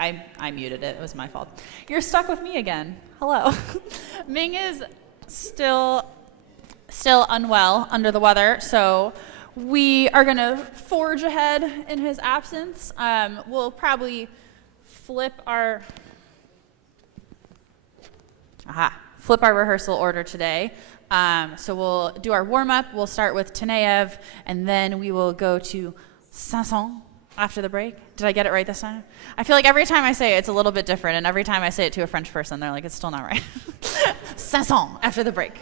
I muted it. It was my fault. You're stuck with me again. Hello. Ming is still unwell, under the weather, so we are going to forge ahead in his absence. We'll probably flip our rehearsal order today. So we'll do our warm-up. We'll start with Taneyev, and then we will go to Sanson after the break. Did I get it right this time? I feel like every time I say it, it's a little bit different, and every time I say it to a French person, they're like, it's still not right. Sanson after the break.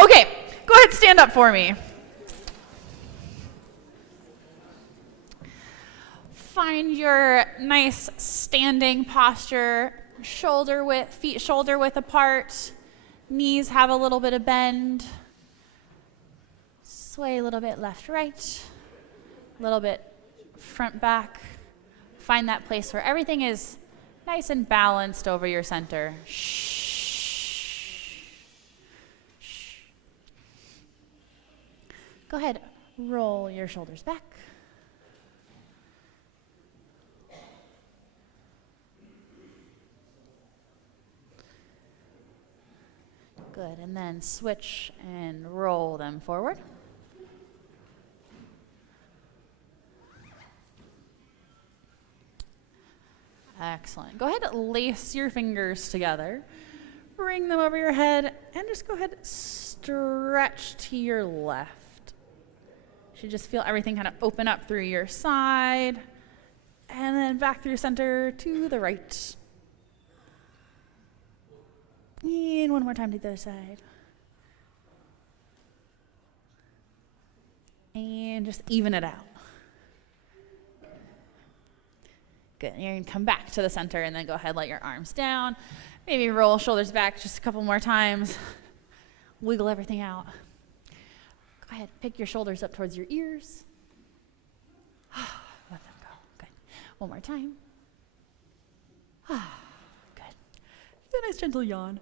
Okay, go ahead, stand up for me. Find your nice standing posture, feet shoulder width apart. Knees have a little bit of bend. Sway a little bit left, right. A little bit front, back. Find that place where everything is nice and balanced over your center. Shh. Shh. Go ahead, roll your shoulders back. Good, and then switch and roll them forward. Excellent. Go ahead and lace your fingers together. Bring them over your head, and just go ahead and stretch to your left. You should just feel everything kind of open up through your side, and then back through center to the right. And one more time to the other side. And just even it out. Good. And you're going to come back to the center and then go ahead, let your arms down. Maybe roll shoulders back just a couple more times. Wiggle everything out. Go ahead, pick your shoulders up towards your ears. Let them go. Good. One more time. Good. A nice gentle yawn.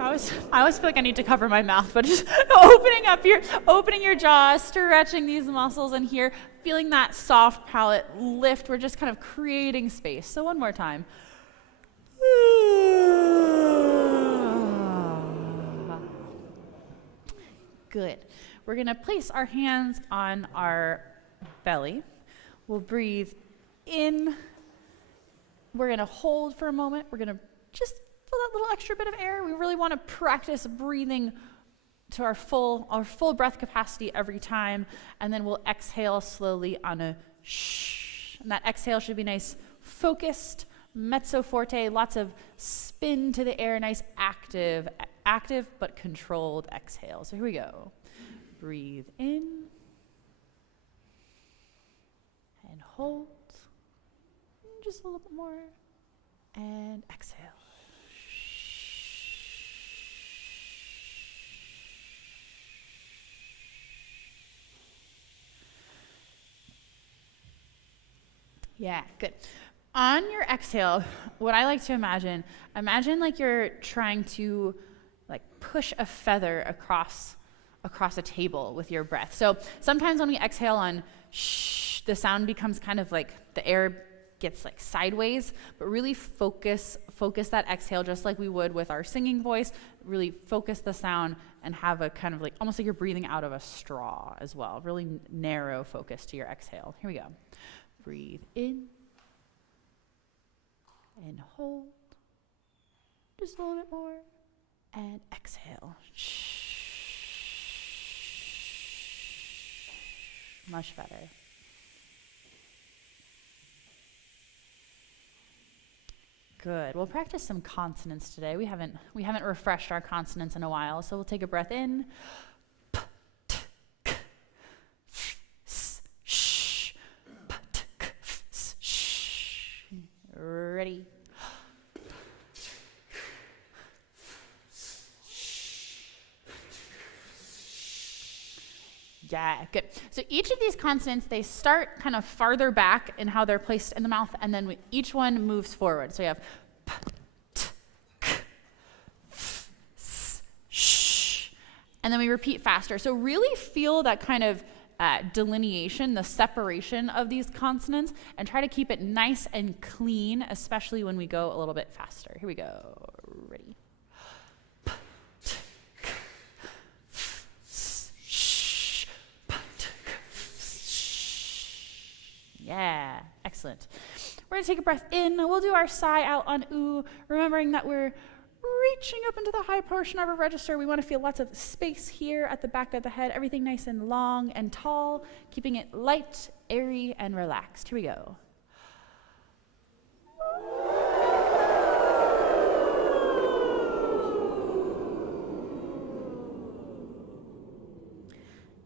I always feel like I need to cover my mouth, but just opening your jaw, stretching these muscles in here, feeling that soft palate lift. We're just kind of creating space. So one more time. Good. We're going to place our hands on our belly. We'll breathe in. We're going to hold for a moment. We're going to just feel that little extra bit of air. We really want to practice breathing to our full breath capacity every time. And then we'll exhale slowly on a shh. And that exhale should be nice, focused, mezzo forte, lots of spin to the air, nice active but controlled exhale. So here we go. Breathe in and hold. Just a little bit more. And exhale. Yeah, good. On your exhale, what I like to imagine like you're trying to like push a feather across a table with your breath. So sometimes when we exhale on shh, the sound becomes kind of like the air gets like sideways, but really focus that exhale just like we would with our singing voice. Really focus the sound and have a kind of like almost like you're breathing out of a straw as well. Really narrow focus to your exhale. Here we go. Breathe in and hold. Just a little bit more. And exhale. Much better. Good. We'll practice some consonants today. We haven't refreshed our consonants in a while, so we'll take a breath in. P, t, k, f, s, sh. P, t, k, f, s, sh. Ready? Yeah, good. So each of these consonants, they start kind of farther back in how they're placed in the mouth, and then each one moves forward. So you have p, t, k, f, s, sh. And then we repeat faster. So really feel that kind of delineation, the separation of these consonants, and try to keep it nice and clean, especially when we go a little bit faster. Here we go. Ready? Yeah, excellent. We're going to take a breath in. We'll do our sigh out on ooh, remembering that we're reaching up into the high portion of our register. We want to feel lots of space here at the back of the head, everything nice and long and tall, keeping it light, airy, and relaxed. Here we go.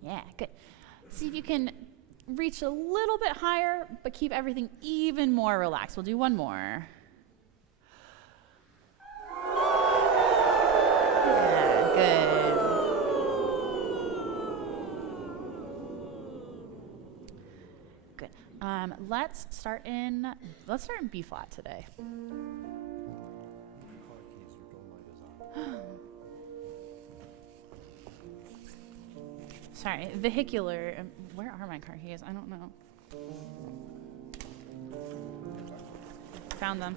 Yeah, good. See if you can reach a little bit higher, but keep everything even more relaxed. We'll do one more. Yeah, good. Good. Let's start in B flat today. Sorry, vehicular. Where are my car keys? I don't know. Found them.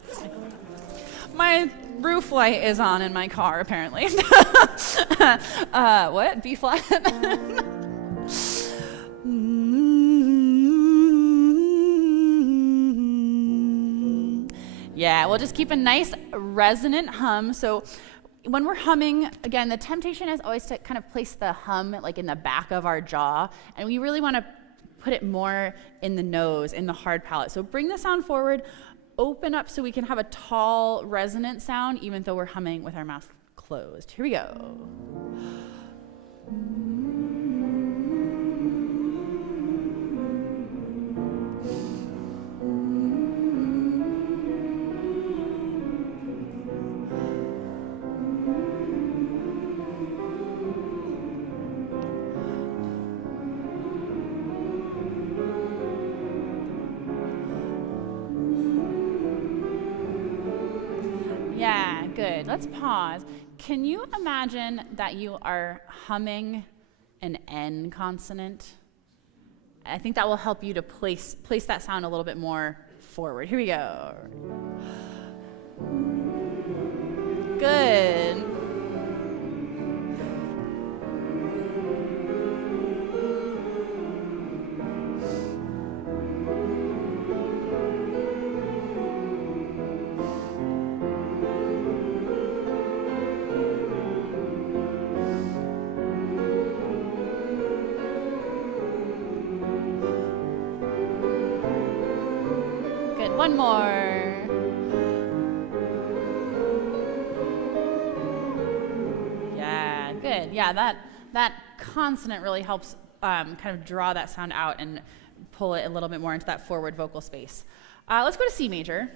My roof light is on in my car, apparently. What? B flat? Yeah, we'll just keep a nice resonant hum. So when we're humming, again, the temptation is always to kind of place the hum like in the back of our jaw, and we really want to put it more in the nose, in the hard palate. So bring the sound forward, open up so we can have a tall, resonant sound, even though we're humming with our mouth closed. Here we go. Yeah, good. Let's pause. Can you imagine that you are humming an N consonant? I think that will help you to place that sound a little bit more forward. Here we go. Good. One more. Yeah, good. Yeah, that consonant really helps kind of draw that sound out and pull it a little bit more into that forward vocal space. Let's go to C major.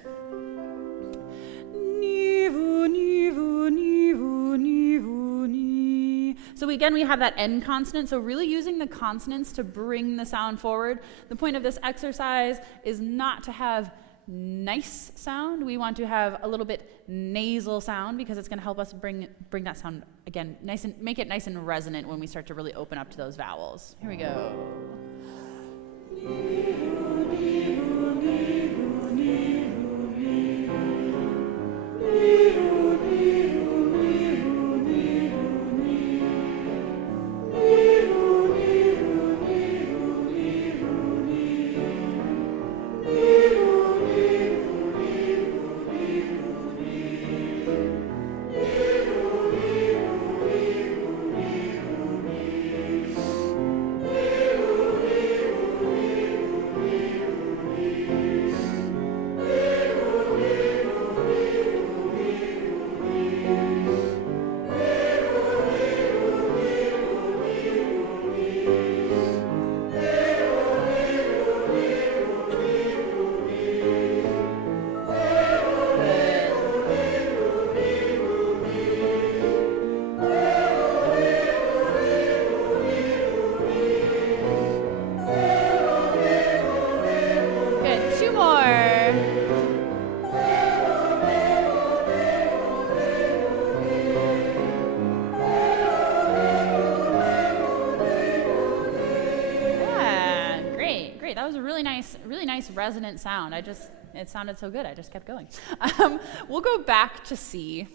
So again, we have that N consonant, so really using the consonants to bring the sound forward. The point of this exercise is not to have nice sound. We want to have a little bit nasal sound because it's going to help us bring that sound again nice and make it nice and resonant when we start to really open up to those vowels. Here we go. was a really nice resonant sound. It sounded so good, I just kept going. We'll go back to C.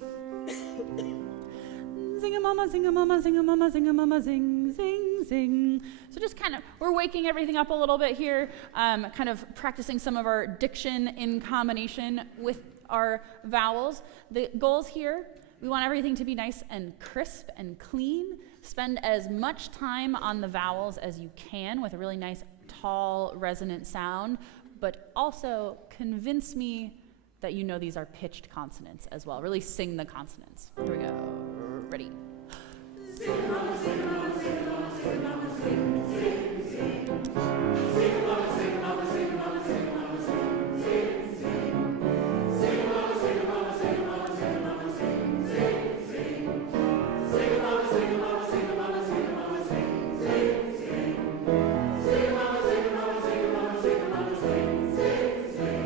Sing a mama, sing a mama, sing a mama, sing a mama, sing, sing, sing. So just kind of, we're waking everything up a little bit here, kind of practicing some of our diction in combination with our vowels. The goals here, we want everything to be nice and crisp and clean. Spend as much time on the vowels as you can with a really nice, tall, resonant sound, but also convince me that you know these are pitched consonants as well. Really sing the consonants. Here we go. Ready? Sing, mama, sing, mama, sing, mama, sing, mama, sing, sing, sing. Sing, mama, sing, mama, sing, mama, sing, mama, sing, sing, sing. Sing, mama, sing, mama, sing, mama, sing, mama, sing, sing, sing. Sing, mama, sing, mama, sing, mama, sing, mama, sing, sing, sing. Sing, mama, sing, mama, sing, mama, sing, mama, sing, sing, sing.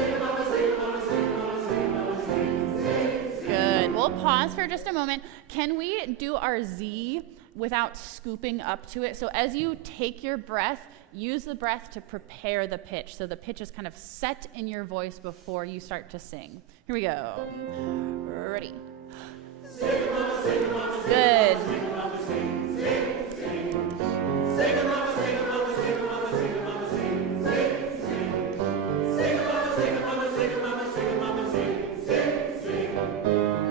Sing, mama, sing, mama, sing, mama, sing, mama, sing, sing, sing. Good. We'll pause for just a moment. Can we do our Z without scooping up to it? So as you take your breath, use the breath to prepare the pitch. So the pitch is kind of set in your voice before you start to sing. Here we go. Ready? Sing, mama, sing, mama, sing, good. Sing, mama, sing, sing, sing. Sing, mama, sing, mama, sing, mama, sing, mama, sing, sing, sing. Sing, mama, sing, mama, sing, mama, sing, mama, sing, sing, sing.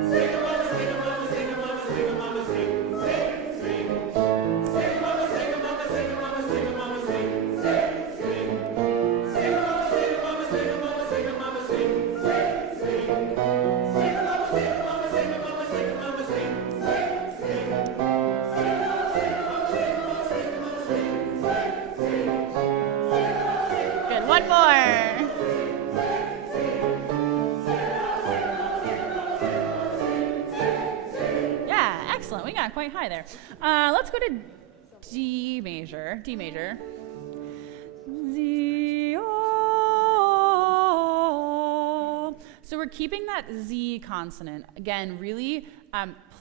Sing, mama, sing, mama, sing, mama, sing, mama, sing, sing, sing. Sing, mama, sing, mama, sing, mama, sing, mama, sing, sing, sing. Sing, mama, sing, mama, sing, mama, sing, mama, sing, sing, sing. Sing, mama, sing, mama, sing, mama, sing, mama, sing, sing, sing. Sing, mama, sing, mama, sing, mama, sing, mama, sing, sing, sing. Good. One more. Yeah, excellent. We got quite high there. Let's go to D major. D major. Z, O. So we're keeping that Z consonant. Again, really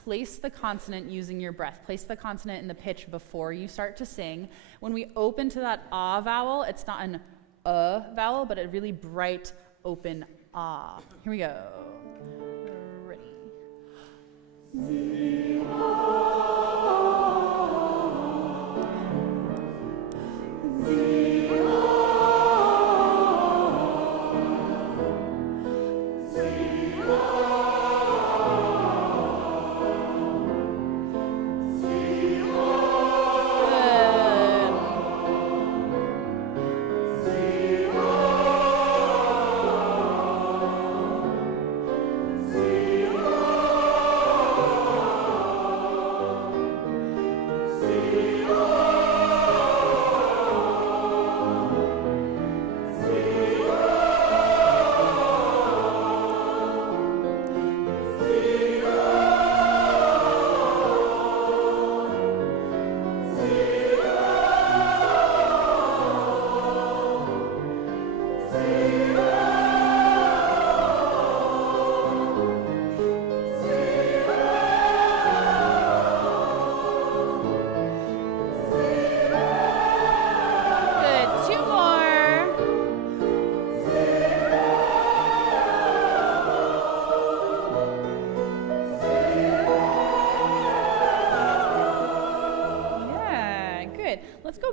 place the consonant using your breath. Place the consonant in the pitch before you start to sing. When we open to that ah vowel, it's not an vowel, but a really bright, open ah. Here we go. Ready. Z, Z,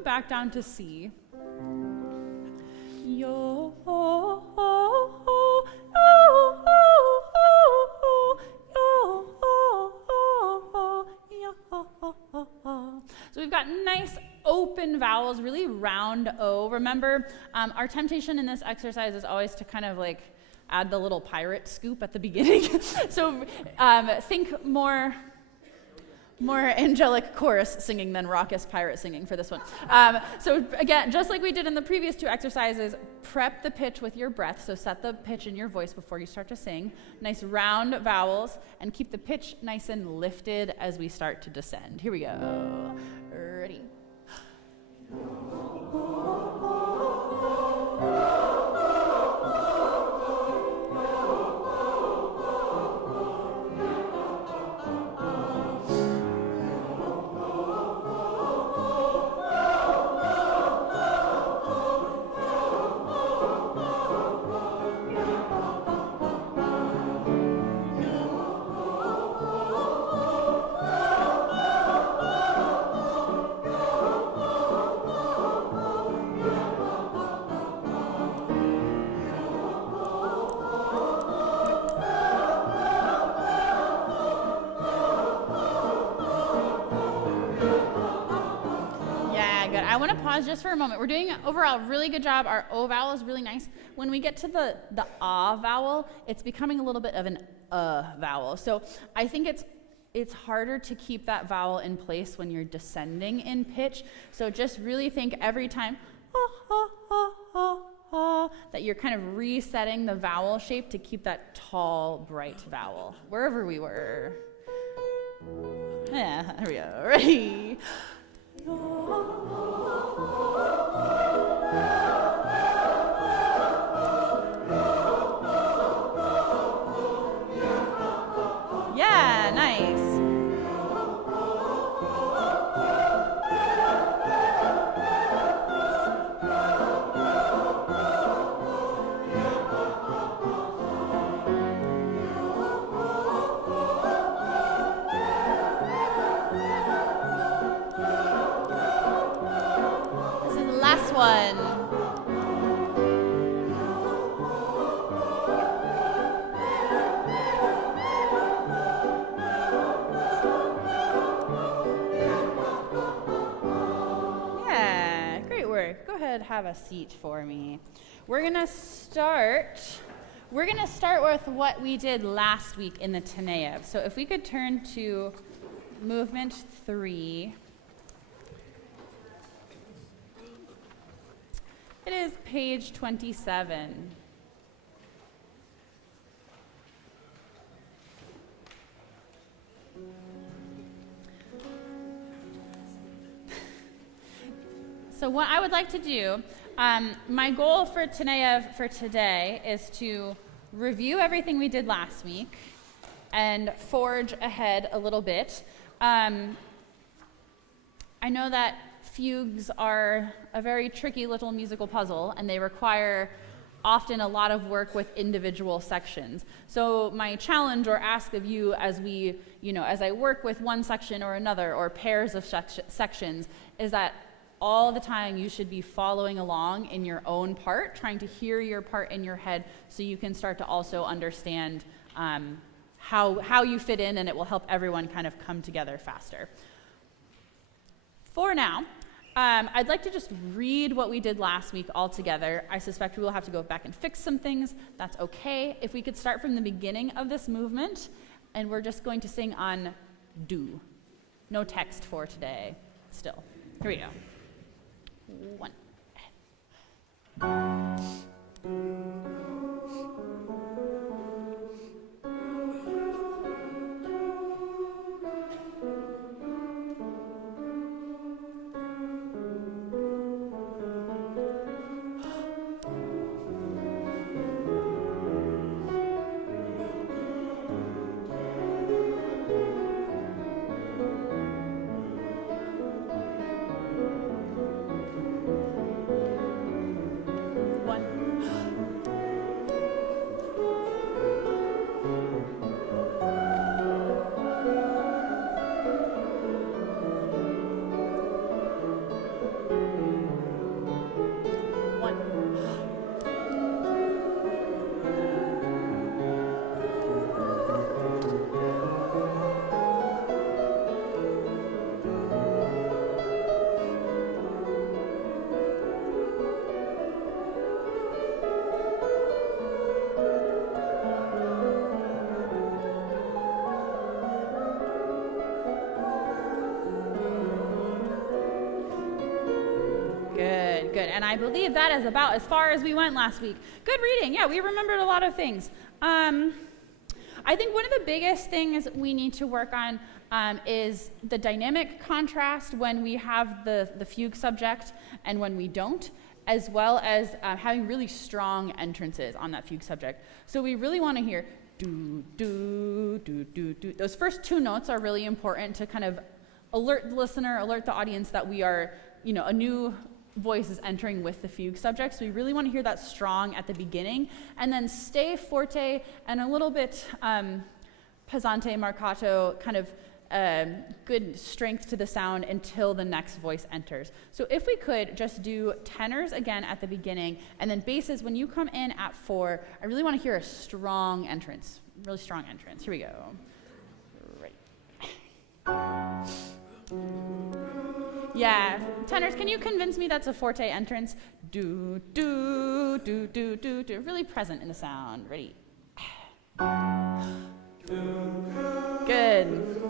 back down to C. Yo, ho, ho, ho, yo, ho, ho, ho, yo, ho, ho, ho, yo, ho, ho, ho. So we've got nice open vowels, really round O. Remember, our temptation in this exercise is always to kind of like add the little pirate scoop at the beginning. So think more angelic chorus singing than raucous pirate singing for this one. So again, just like we did in the previous two exercises, prep the pitch with your breath. So set the pitch in your voice before you start to sing. Nice round vowels, and keep the pitch nice and lifted as we start to descend. Here we go. Ready? I want to pause just for a moment. We're doing overall really good job. Our O vowel is really nice. When we get to the ah vowel, it's becoming a little bit of an vowel. So I think it's harder to keep that vowel in place when you're descending in pitch. So just really think every time that you're kind of resetting the vowel shape to keep that tall, bright vowel, wherever we were. Yeah, there we go. Ready? Yeah, nice. One. Yeah, great work. Go ahead, have a seat for me. We're gonna start with what we did last week in the Taneyev. So if we could turn to movement 3. It is page 27. So what I would like to do, my goal for Taneyev for today is to review everything we did last week and forge ahead a little bit. I know that fugues are a very tricky little musical puzzle, and they require often a lot of work with individual sections. So my challenge or ask of you as as I work with one section or another or pairs of sections is that all the time you should be following along in your own part, trying to hear your part in your head so you can start to also understand how you fit in, and it will help everyone kind of come together faster. For now, I'd like to just read what we did last week all together. I suspect we will have to go back and fix some things. That's okay. If we could start from the beginning of this movement, and we're just going to sing on do. No text for today, still. Here we go. 1. Good, and I believe that is about as far as we went last week. Good reading. Yeah, we remembered a lot of things. I think one of the biggest things we need to work on is the dynamic contrast when we have the fugue subject and when we don't, as well as having really strong entrances on that fugue subject. So we really want to hear do, do, do, do, do. Those first 2 notes are really important to kind of alert the listener, alert the audience that we are, a new voice is entering with the fugue subject. So we really want to hear that strong at the beginning, and then stay forte and a little bit pesante marcato, kind of good strength to the sound until the next voice enters. So if we could just do tenors again at the beginning, and then basses when you come in at 4, I really want to hear a strong entrance, really strong entrance. Here we go. Ready. Yeah, tenors, can you convince me that's a forte entrance? Do, do, do, do, do, do. Really present in the sound. Ready? Good.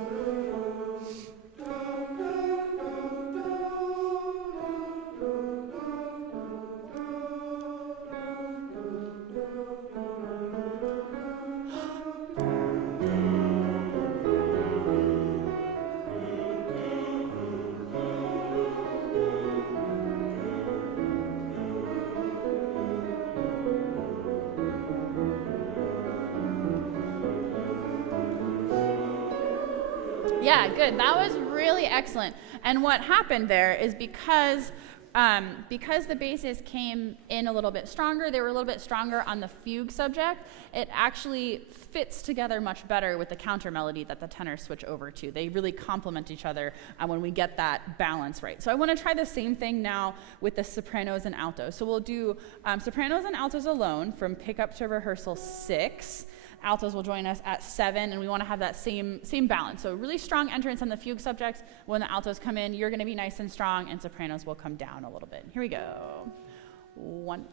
Yeah, good. That was really excellent. And what happened there is because the basses came in a little bit stronger, they were a little bit stronger on the fugue subject, it actually fits together much better with the counter melody that the tenors switch over to. They really complement each other when we get that balance right. So I want to try the same thing now with the sopranos and altos. So we'll do sopranos and altos alone from pickup to rehearsal 6. Altos will join us at 7, and we want to have that same balance. So really strong entrance on the fugue subjects. When the altos come in, you're going to be nice and strong, and sopranos will come down a little bit. Here we go. 1.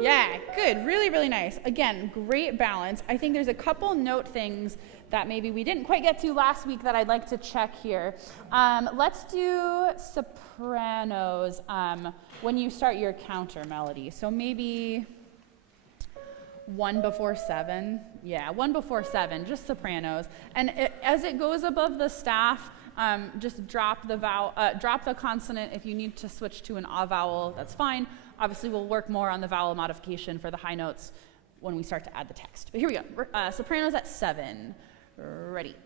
Yeah, good. Really, really nice. Again, great balance. I think there's a couple note things that maybe we didn't quite get to last week that I'd like to check here. Let's do sopranos when you start your counter melody. So maybe 1 before 7. Yeah, 1 before 7, just sopranos. And as it goes above the staff, just drop the consonant. If you need to switch to an ah vowel, that's fine. Obviously, we'll work more on the vowel modification for the high notes when we start to add the text. But here we go. Sopranos at 7. Ready.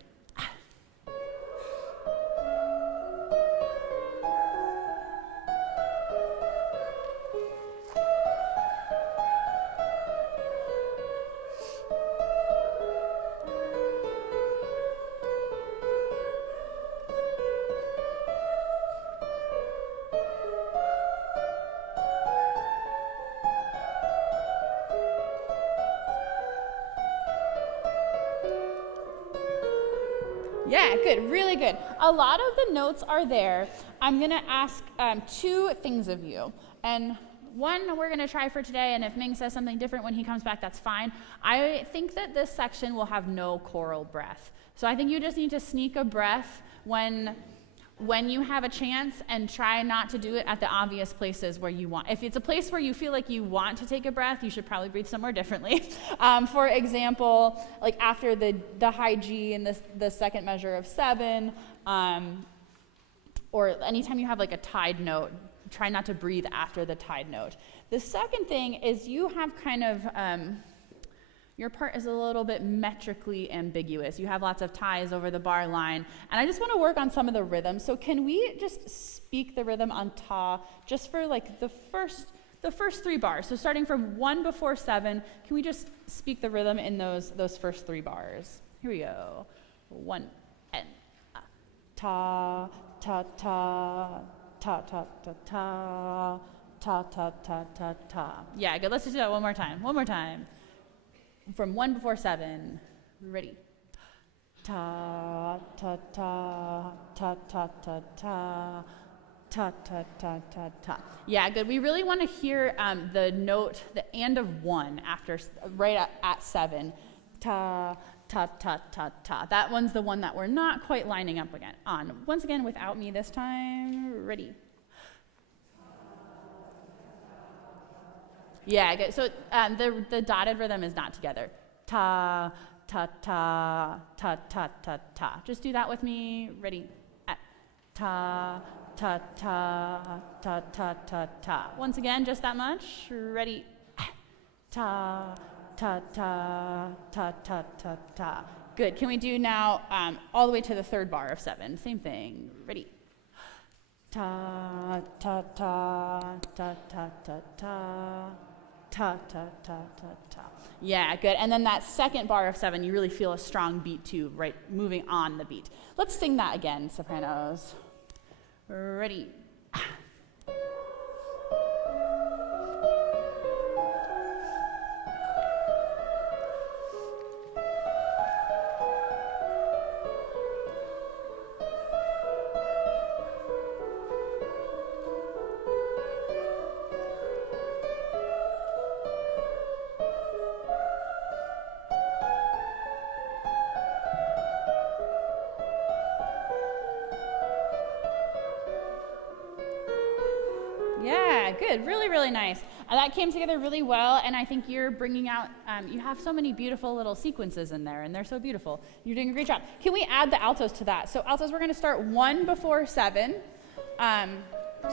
Yeah, good, really good. A lot of the notes are there. I'm gonna ask 2 things of you. And one we're gonna try for today, and if Ming says something different when he comes back, that's fine. I think that this section will have no choral breath. So I think you just need to sneak a breath when you have a chance, and try not to do it at the obvious places where you want. If it's a place where you feel like you want to take a breath, you should probably breathe somewhere differently. For example, like after the high G in the second measure of 7, or anytime you have like a tied note, try not to breathe after the tied note. The second thing is you have kind of, your part is a little bit metrically ambiguous. You have lots of ties over the bar line. And I just want to work on some of the rhythm. So can we just speak the rhythm on ta just for like the first 3 bars? So starting from 1 before 7, can we just speak the rhythm in those first 3 bars? Here we go. 1 and ta ta ta ta ta ta ta ta ta ta ta ta. Yeah, good. Let's just do that one more time. One more time. From 1 before 7, ready. Ta ta ta ta ta ta ta ta ta ta ta ta. Yeah, good. We really want to hear the note, the and of 1 after right at 7. Ta ta ta ta ta. That one's the one that we're not quite lining up again on. Once again, without me this time. Ready. Yeah, good. So the dotted rhythm is not together. Ta, ta, ta, ta, ta, ta, ta. Just do that with me. Ready? Ta, ta, ta, ta, ta, ta, ta. Once again, just that much. Ready? Ta, ta, ta, ta, ta, ta, ta. Good. Can we do now all the way to the third bar of 7? Same thing. Ready? Ta, ta, ta, ta, ta, ta, ta. Ta, ta, ta, ta, ta. Yeah, good. And then that second bar of 7, you really feel a strong beat too, right? Moving on the beat. Let's sing that again, sopranos. Ready? Yeah, good. Really, really nice. That came together really well, and I think you're bringing out, you have so many beautiful little sequences in there, and they're so beautiful. You're doing a great job. Can we add the altos to that? So altos, we're going to start 1 before 7, so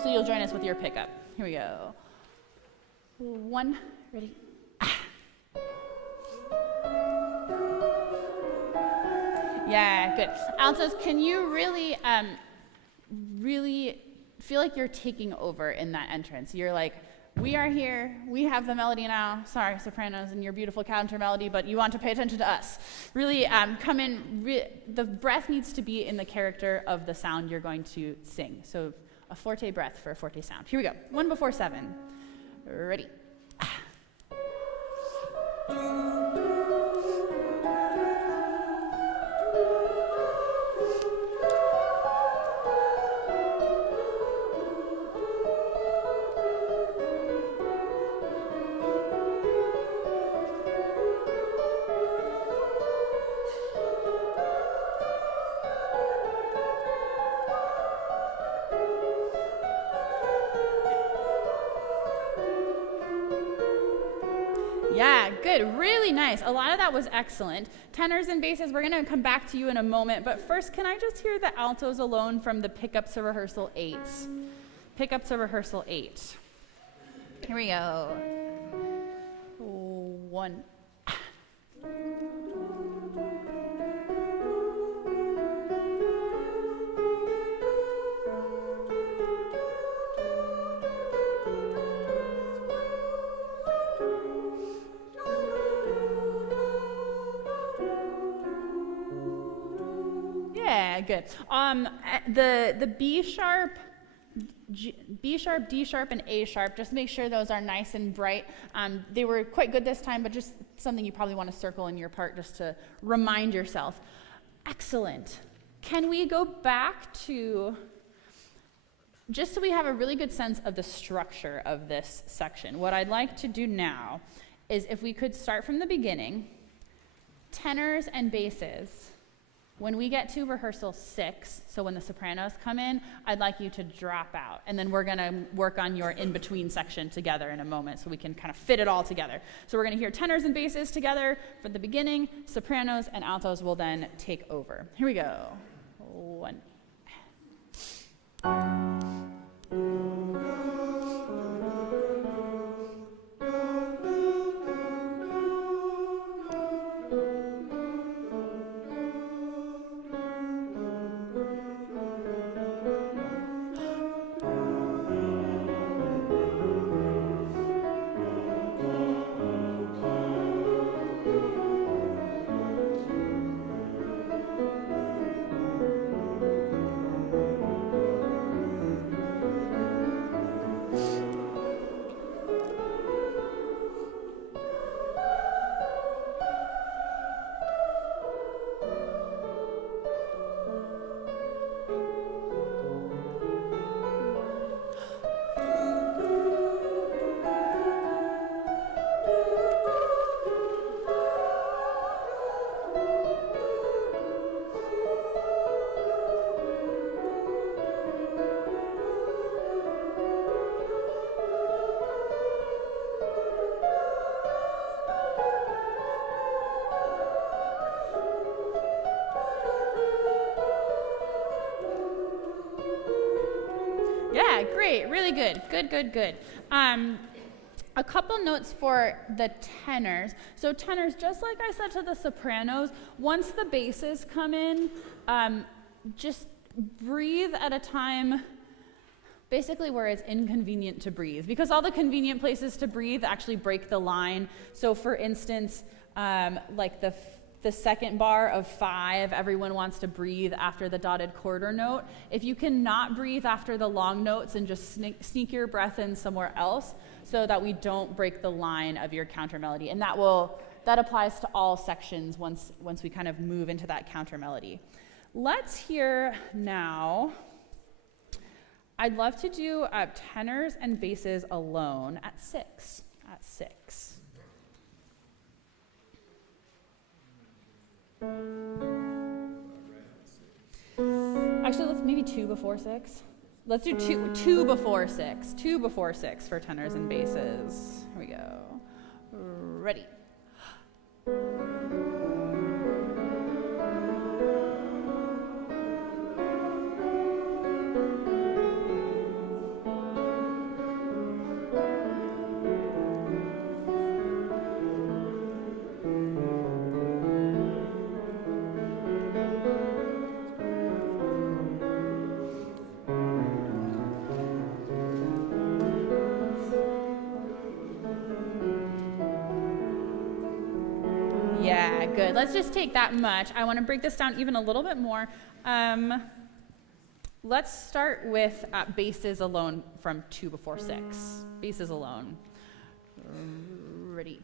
you'll join us with your pickup. Here we go. 1, ready? Yeah, good. Altos, can you really, really feel like you're taking over in that entrance? You're like, we are here, we have the melody now. Sorry, sopranos, and your beautiful counter melody, but you want to pay attention to us. Really come in, the breath needs to be in the character of the sound you're going to sing. So a forte breath for a forte sound. Here we go. 1 before 7. Ready? Yeah, good. Really nice. A lot of that was excellent. Tenors and basses, we're going to come back to you in a moment. But first, can I just hear the altos alone from the pickups to rehearsal 8? Pickups to rehearsal 8. Here we go. 1. Yeah, good. The B sharp, D sharp, and A sharp, just make sure those are nice and bright. They were quite good this time, but just something you probably want to circle in your part just to remind yourself. Excellent. Can we go back to, just so we have a really good sense of the structure of this section, what I'd like to do now is if we could start from the beginning, tenors and basses. When we get to rehearsal 6, so when the sopranos come in, I'd like you to drop out. And then we're going to work on your in-between section together in a moment so we can kind of fit it all together. So we're going to hear tenors and basses together from the beginning. Sopranos and altos will then take over. Here we go. 1. really good. Good. A couple notes for the tenors. So tenors, just like I said to the sopranos, once the basses come in, just breathe at a time basically where it's inconvenient to breathe, because all the convenient places to breathe actually break the line. So for instance, like the second bar of 5, everyone wants to breathe after the dotted quarter note. If you cannot breathe after the long notes, and just sneak your breath in somewhere else so that we don't break the line of your counter melody. And that applies to all sections once we kind of move into that counter melody. Let's hear now, I'd love to do tenors and basses alone at 6. Actually, let's maybe 2 before 6. Let's do two before 6. 2 before 6 for tenors and basses. Here we go. Ready. Yeah, good. Let's just take that much. I want to break this down even a little bit more. Let's start with basses alone from 2 before 6. Basses alone. Ready.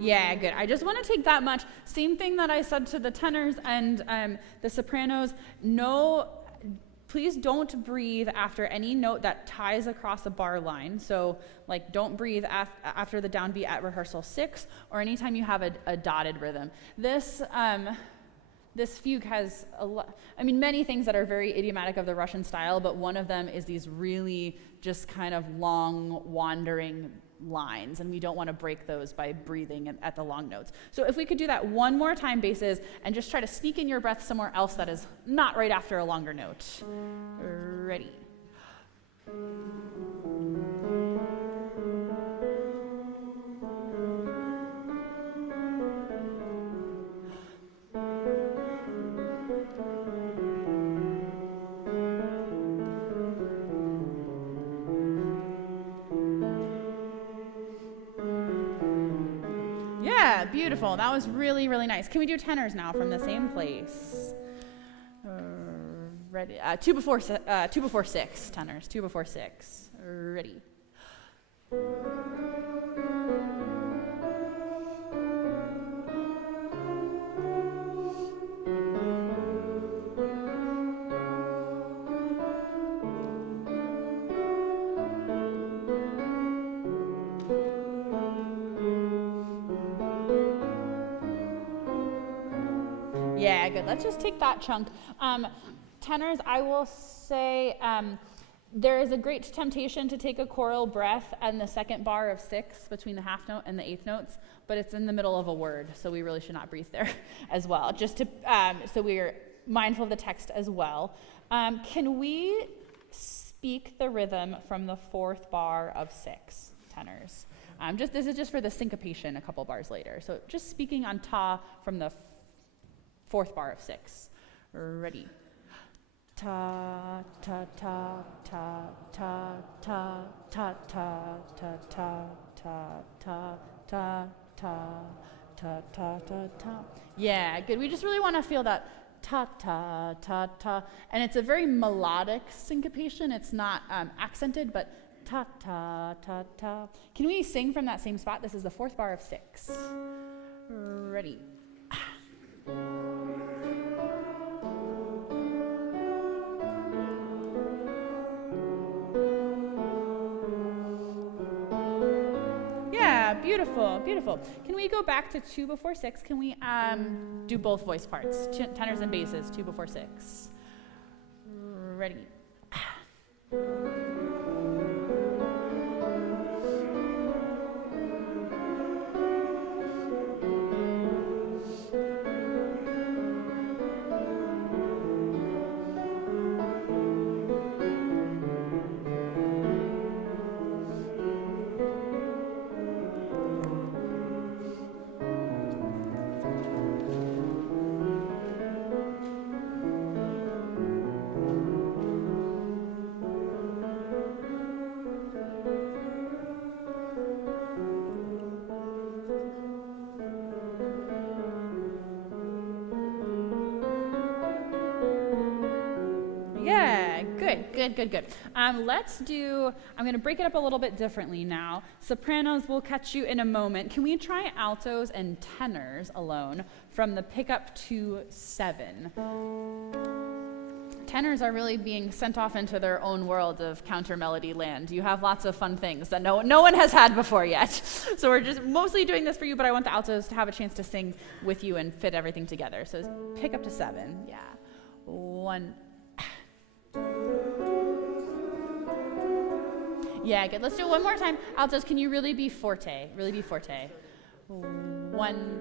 Yeah, good. I just want to take that much. Same thing that I said to the tenors and the sopranos. No, please don't breathe after any note that ties across a bar line. So, like, don't breathe after the downbeat at rehearsal 6, or anytime you have a dotted rhythm. This fugue has many things that are very idiomatic of the Russian style, but one of them is these really just kind of long, wandering lines, and we don't want to break those by breathing at the long notes. So if we could do that one more time, basses, and just try to sneak in your breath somewhere else that is not right after a longer note. Ready. Yeah, beautiful. That was really, really nice. Can we do tenors now from the same place? Ready. 2 before 6 tenors. 2 before 6. Ready. Yeah, good. Let's just take that chunk. Tenors, I will say there is a great temptation to take a choral breath in the second bar of 6 between the half note and the eighth notes, but it's in the middle of a word, so we really should not breathe there as well, just to so we're mindful of the text as well. Can we speak the rhythm from the 4th bar of 6, tenors? This is just for the syncopation a couple bars later, so just speaking on ta from the 4th bar of 6. Ready. Ta ta ta ta ta ta ta ta ta ta ta ta ta ta ta ta ta ta. Yeah, good. We just really want to feel that ta ta ta ta, and it's a very melodic syncopation. It's not accented, but ta ta ta ta. Can we sing from that same spot? This is the 4th bar of 6. Ready. beautiful, beautiful. Can we go back to 2 before 6? Can we do both voice parts, tenors and basses, 2 before 6? Ready. Yeah, good. I'm going to break it up a little bit differently now. Sopranos, we'll catch you in a moment. Can we try altos and tenors alone from the pickup to 7? Tenors are really being sent off into their own world of counter melody land. You have lots of fun things that no one has had before yet. So we're just mostly doing this for you, but I want the altos to have a chance to sing with you and fit everything together. So pick up to 7. Yeah. 1. Yeah, good. Let's do it one more time. Altos, can you really be forte? 1.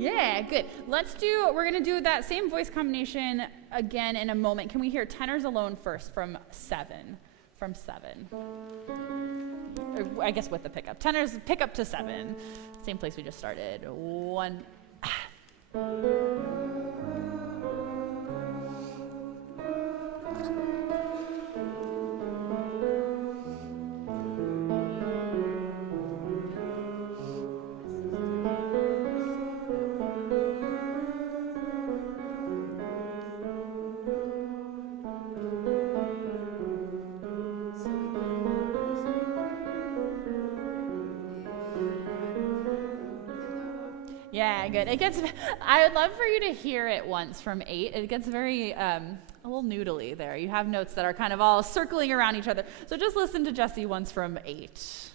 Yeah, good. We're going to do that same voice combination again in a moment. Can we hear tenors alone first from 7? Or I guess with the pickup. Tenors, pick up to 7. Same place we just started. 1. Yeah, good. I would love for you to hear it once from 8. It gets very, a little noodly there. You have notes that are kind of all circling around each other. So just listen to Jesse once from 8.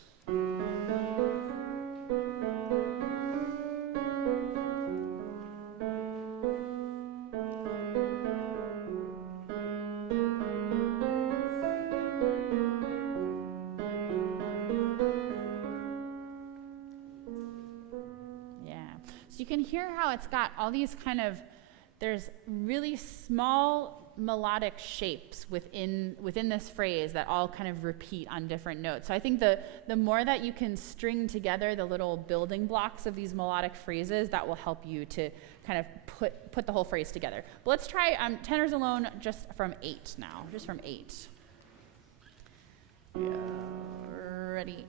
You can hear how it's got all these there's really small melodic shapes within this phrase that all kind of repeat on different notes. So I think the more that you can string together the little building blocks of these melodic phrases, that will help you to kind of put the whole phrase together. But let's try tenors alone just from 8 now, just from 8. Yeah, ready.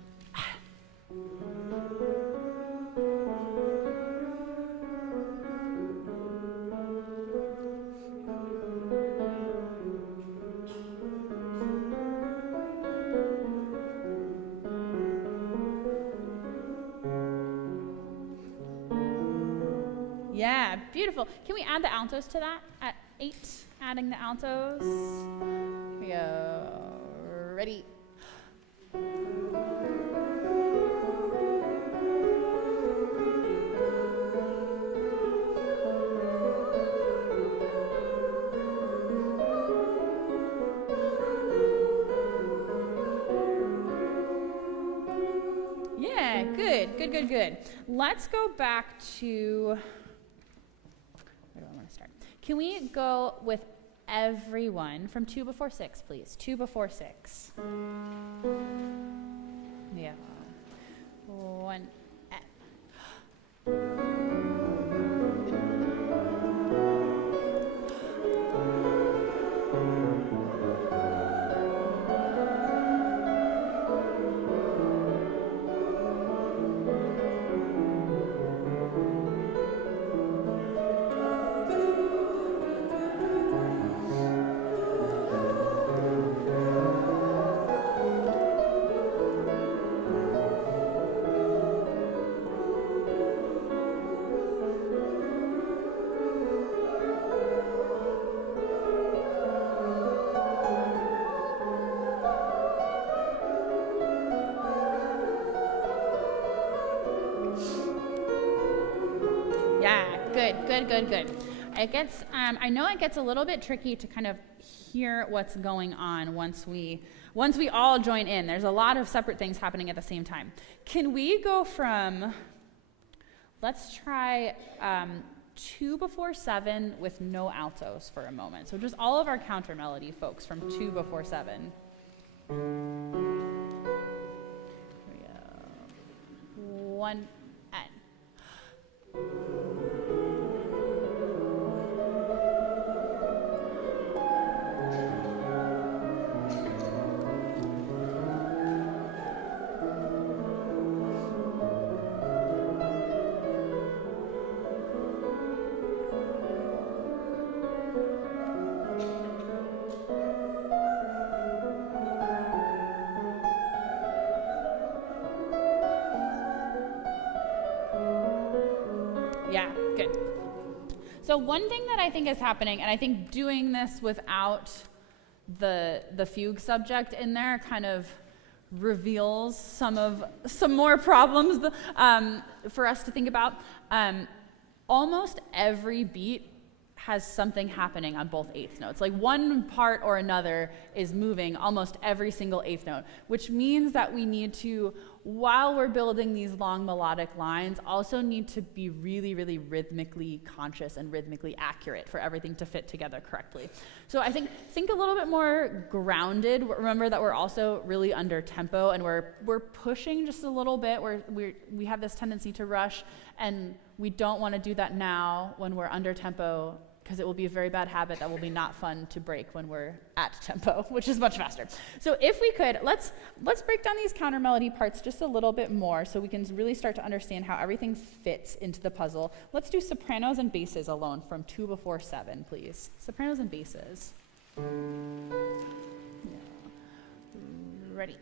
Yeah, beautiful. Can we add the altos to that at 8? Adding the altos. Here we go. Ready. Yeah, good. Let's go back to... Where do I want to start? Can we go with everyone from 2 before 6, please? 2 before 6. Yeah. 1. good. It gets, I know it gets a little bit tricky to kind of hear what's going on once we all join in. There's a lot of separate things happening at the same time. Can we go from, let's try 2 before 7 with no altos for a moment. So just all of our counter melody folks from 2 before 7. Here we go. 1 and. Yeah, good. So one thing that I think is happening, and I think doing this without the fugue subject in there kind of reveals some more problems for us to think about. Almost every beat has something happening on both eighth notes. Like one part or another is moving almost every single eighth note, which means that we need to, while we're building these long melodic lines, also need to be really, really rhythmically conscious and rhythmically accurate for everything to fit together correctly. So I think a little bit more grounded. Remember that we're also really under tempo and we're pushing just a little bit. We have this tendency to rush, and we don't want to do that now when we're under tempo, because it will be a very bad habit that will be not fun to break when we're at tempo, which is much faster. So if we could, let's break down these counter melody parts just a little bit more so we can really start to understand how everything fits into the puzzle. Let's do sopranos and basses alone from 2 before 7, please. Sopranos and basses. Yeah. Ready.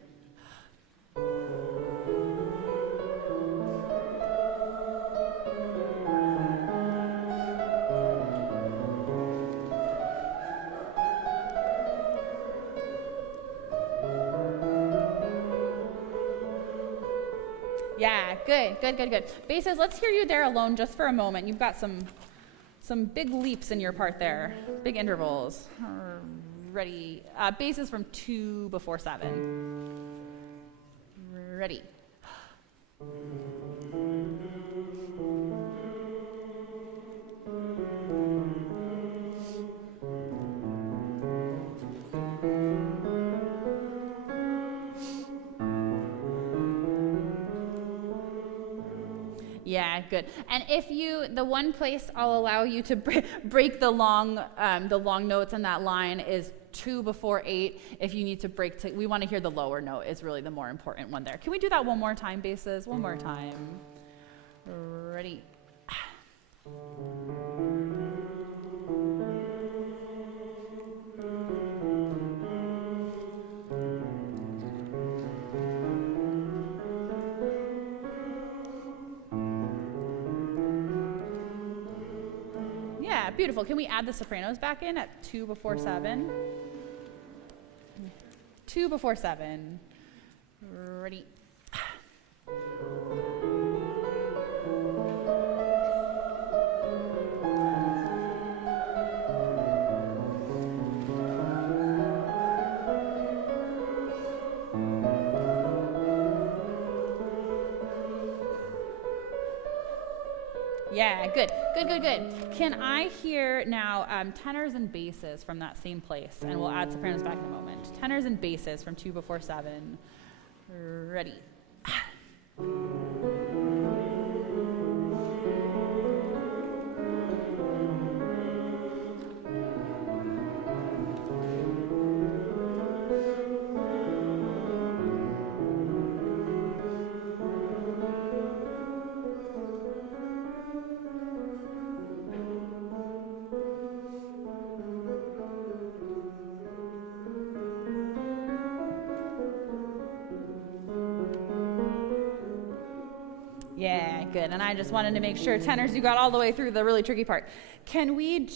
Yeah, good. Basses, let's hear you there alone just for a moment. You've got some big leaps in your part there, big intervals. Ready. Basses from 2 before 7. Ready. Yeah, good. And if the one place I'll allow you to break the long notes in that line is 2 before 8. If you need to break we want to hear the lower note is really the more important one there. Can we do that one more time, basses? One more time. Ready. Yeah, beautiful. Can we add the sopranos back in at 2 before 7? 2 before 7. Ready. Yeah, good. Can I hear now tenors and basses from that same place? And we'll add sopranos back in a moment. Tenors and basses from 2 before 7. Ready. Yeah, good. And I just wanted to make sure, tenors, you got all the way through the really tricky part. Can we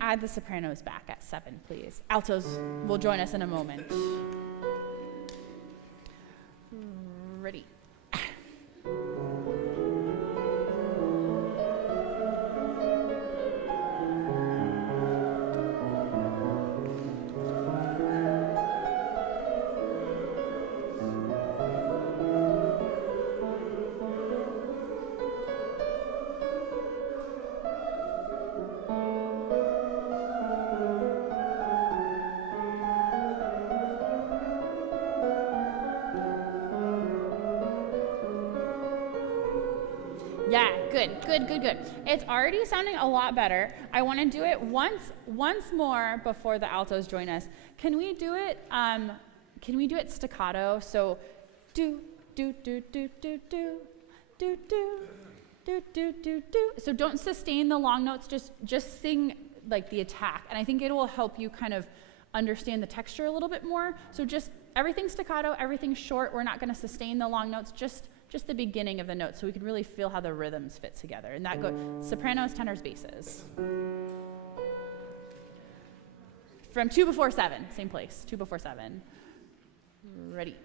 add the sopranos back at 7, please? Altos will join us in a moment. Ready. good. It's already sounding a lot better. I want to do it once more before the altos join us. Can we do it staccato? So do do do do do do do do do do do do. So don't sustain the long notes, just sing like the attack. And I think it will help you kind of understand the texture a little bit more. So just everything staccato, everything short. We're not going to sustain the long notes, just the beginning of the notes, so we can really feel how the rhythms fit together. And that goes sopranos, tenors, basses. From 2 before 7, same place, 2 before 7. Ready.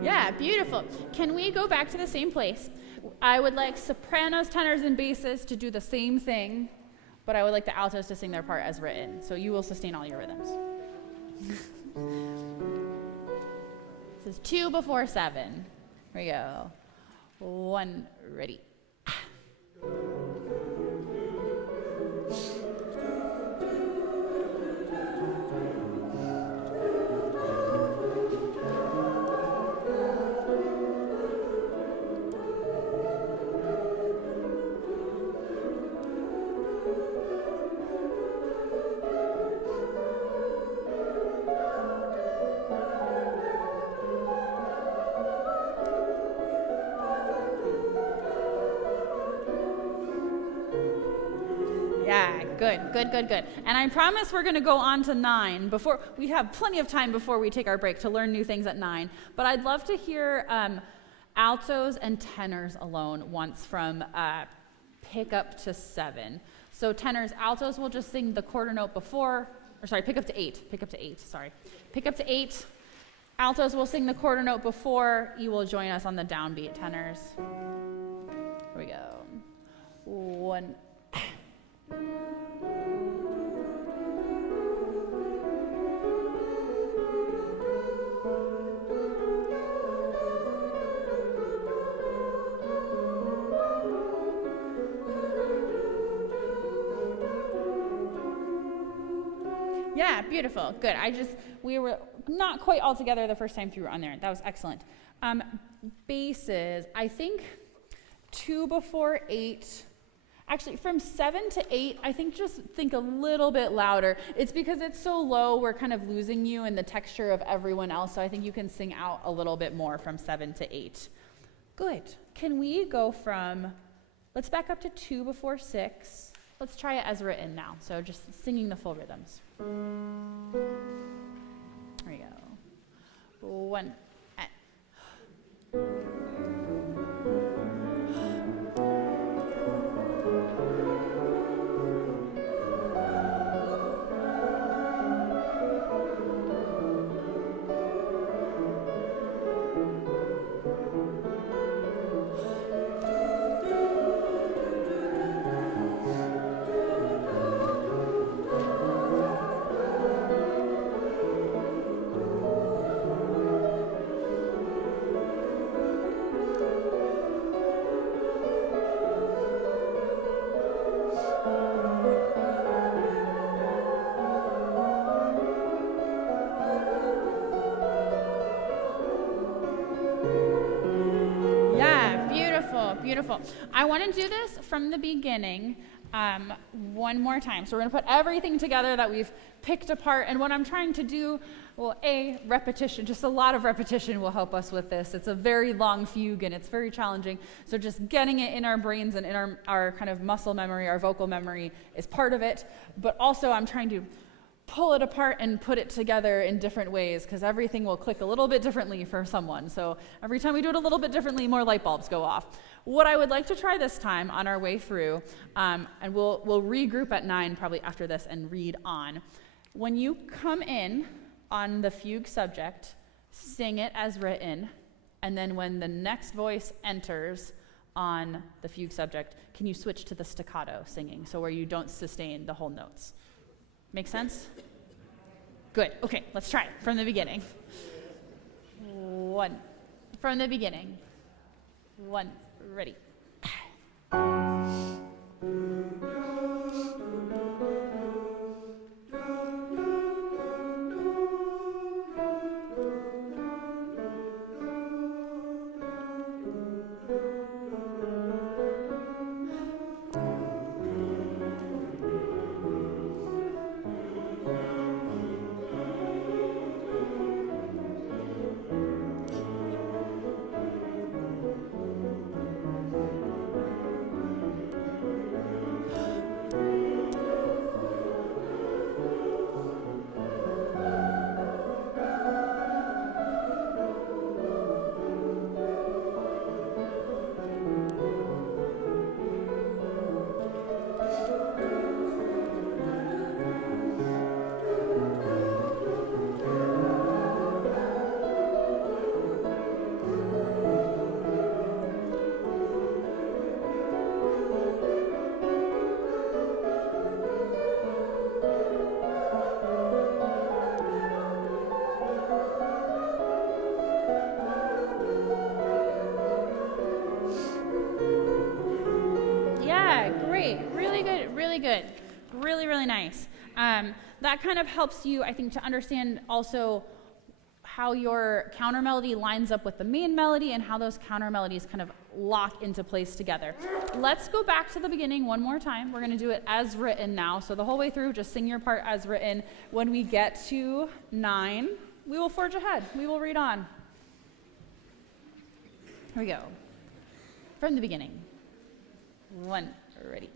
Yeah, beautiful. Can we go back to the same place? I would like sopranos, tenors, and basses to do the same thing, but I would like the altos to sing their part as written. So you will sustain all your rhythms. This is 2 before 7. Here we go. 1, ready. Yeah, good. And I promise we're going to go on to 9. We have plenty of time before we take our break to learn new things at 9. But I'd love to hear altos and tenors alone once from pick up to 7. So tenors, altos will just sing the quarter note before, pick up to 8. Pick up to 8. Altos will sing the quarter note before. You will join us on the downbeat, tenors. Here we go. 1. Yeah, beautiful. Good. We were not quite all together the first time through on there. That was excellent. Basses, I think 2 before 8. Actually, from 7 to 8, I think just think a little bit louder. It's because it's so low, we're kind of losing you in the texture of everyone else, so I think you can sing out a little bit more from 7 to 8. Good. Can we go let's back up to 2 before 6. Let's try it as written now, so just singing the full rhythms. Here we go. 1. Beautiful. I want to do this from the beginning one more time. So we're going to put everything together that we've picked apart. And what I'm trying to do, repetition. Just a lot of repetition will help us with this. It's a very long fugue and it's very challenging. So just getting it in our brains and in our kind of muscle memory, our vocal memory is part of it. But also I'm trying to pull it apart and put it together in different ways because everything will click a little bit differently for someone. So every time we do it a little bit differently, more light bulbs go off. What I would like to try this time on our way through, and we'll regroup at 9 probably after this and read on. When you come in on the fugue subject, sing it as written, and then when the next voice enters, on the fugue subject, can you switch to the staccato singing, so where you don't sustain the whole notes? Make sense? Good. Okay, let's try it from the beginning. 1. From the beginning. 1. Ready. Good. Really, really nice. That kind of helps you, I think, to understand also how your counter melody lines up with the main melody and how those counter melodies kind of lock into place together. Let's go back to the beginning one more time. We're going to do it as written now. So the whole way through, just sing your part as written. When we get to 9, we will forge ahead. We will read on. Here we go. From the beginning. 1, ready.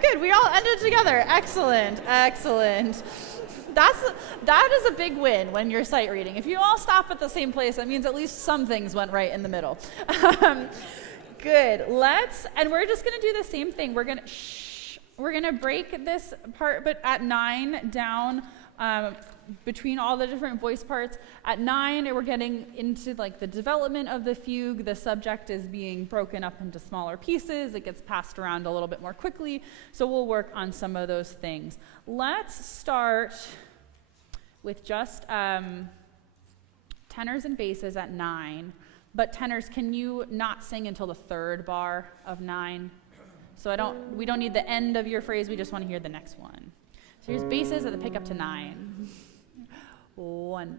Good. We all ended together. Excellent. Excellent. That is a big win when you're sight reading. If you all stop at the same place, that means at least some things went right in the middle. Good. And we're just going to do the same thing. We're going to break this part, but at 9 down between all the different voice parts. At 9, we're getting into like the development of the fugue. The subject is being broken up into smaller pieces. It gets passed around a little bit more quickly. So we'll work on some of those things. Let's start with just tenors and basses at 9. But tenors, can you not sing until the 3rd bar of 9? So we don't need the end of your phrase. We just want to hear the next one. So here's basses at the pickup to 9. 1.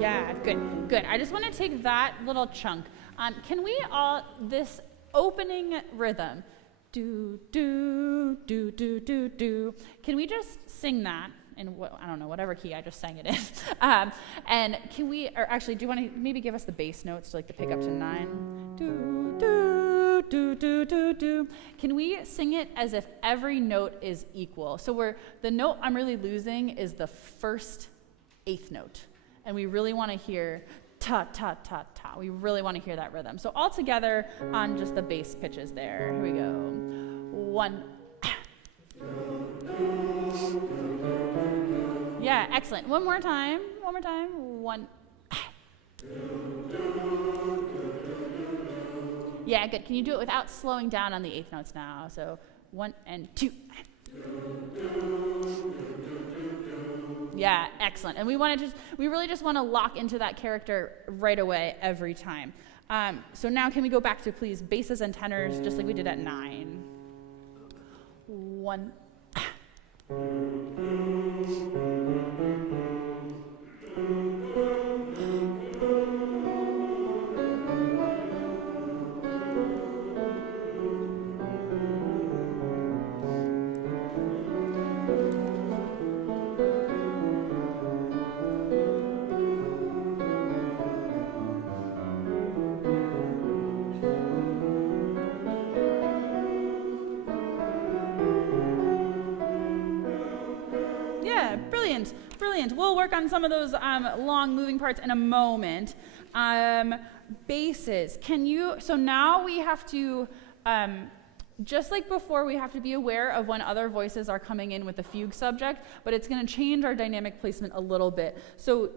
Yeah, good. I just want to take that little chunk. Can we all, this opening rhythm, do, do, do, do, do, do, can we just sing that in, I don't know, whatever key I just sang it in? And can we, or actually, do you want to maybe give us the bass notes to like the pick up to 9? Do, do, do, do, do, do. Can we sing it as if every note is equal? So the note I'm really losing is the first 8th note. And we really want to hear ta, ta, ta, ta. We really want to hear that rhythm. So all together on just the bass pitches there. Here we go. 1. Yeah, excellent. One more time. 1. Yeah, good. Can you do it without slowing down on the 8th notes now? So 1 and 2. Yeah, excellent. And we really just want to lock into that character right away every time. So now can we go back to, please, basses and tenors, just like we did at 9. 1. Brilliant. We'll work on some of those long moving parts in a moment. Basses. So now we have to, just like before, we have to be aware of when other voices are coming in with the fugue subject, but it's going to change our dynamic placement a little bit. So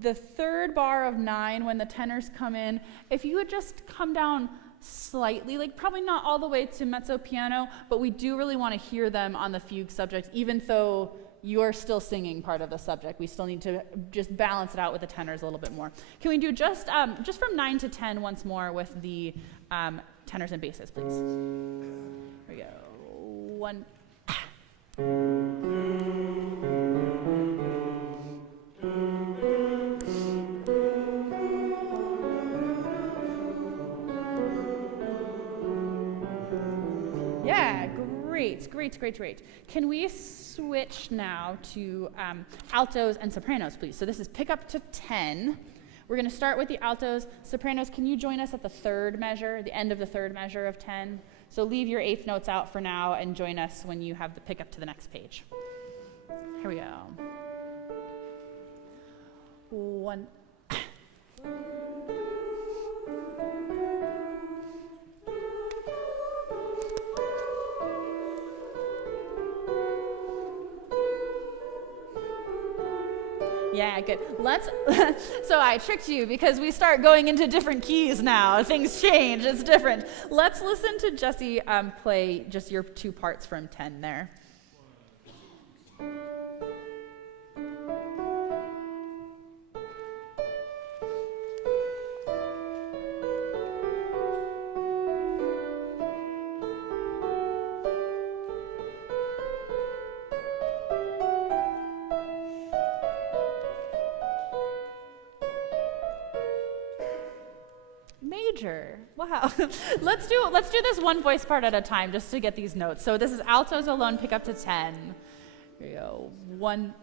the 3rd bar of 9, when the tenors come in, if you would just come down slightly, like probably not all the way to mezzo piano, but we do really want to hear them on the fugue subject, even though you're still singing part of the subject. We still need to just balance it out with the tenors a little bit more. Can we do just from 9 to 10 once more with the tenors and basses, please? Here we go. 1. Yeah, great. Can we switch now to altos and sopranos, please? So this is pick up to 10. We're going to start with the altos. Sopranos, can you join us at the 3rd measure, the end of the 3rd measure of 10? So leave your 8th notes out for now and join us when you have the pick up to the next page. Here we go. 1. Yeah, good. So I tricked you because we start going into different keys now. Things change, it's different. Let's listen to Jesse play just your 2 parts from 10 there. Major. Wow. Let's do this one voice part at a time just to get these notes. So this is altos alone, pick up to 10. Here we go. 1.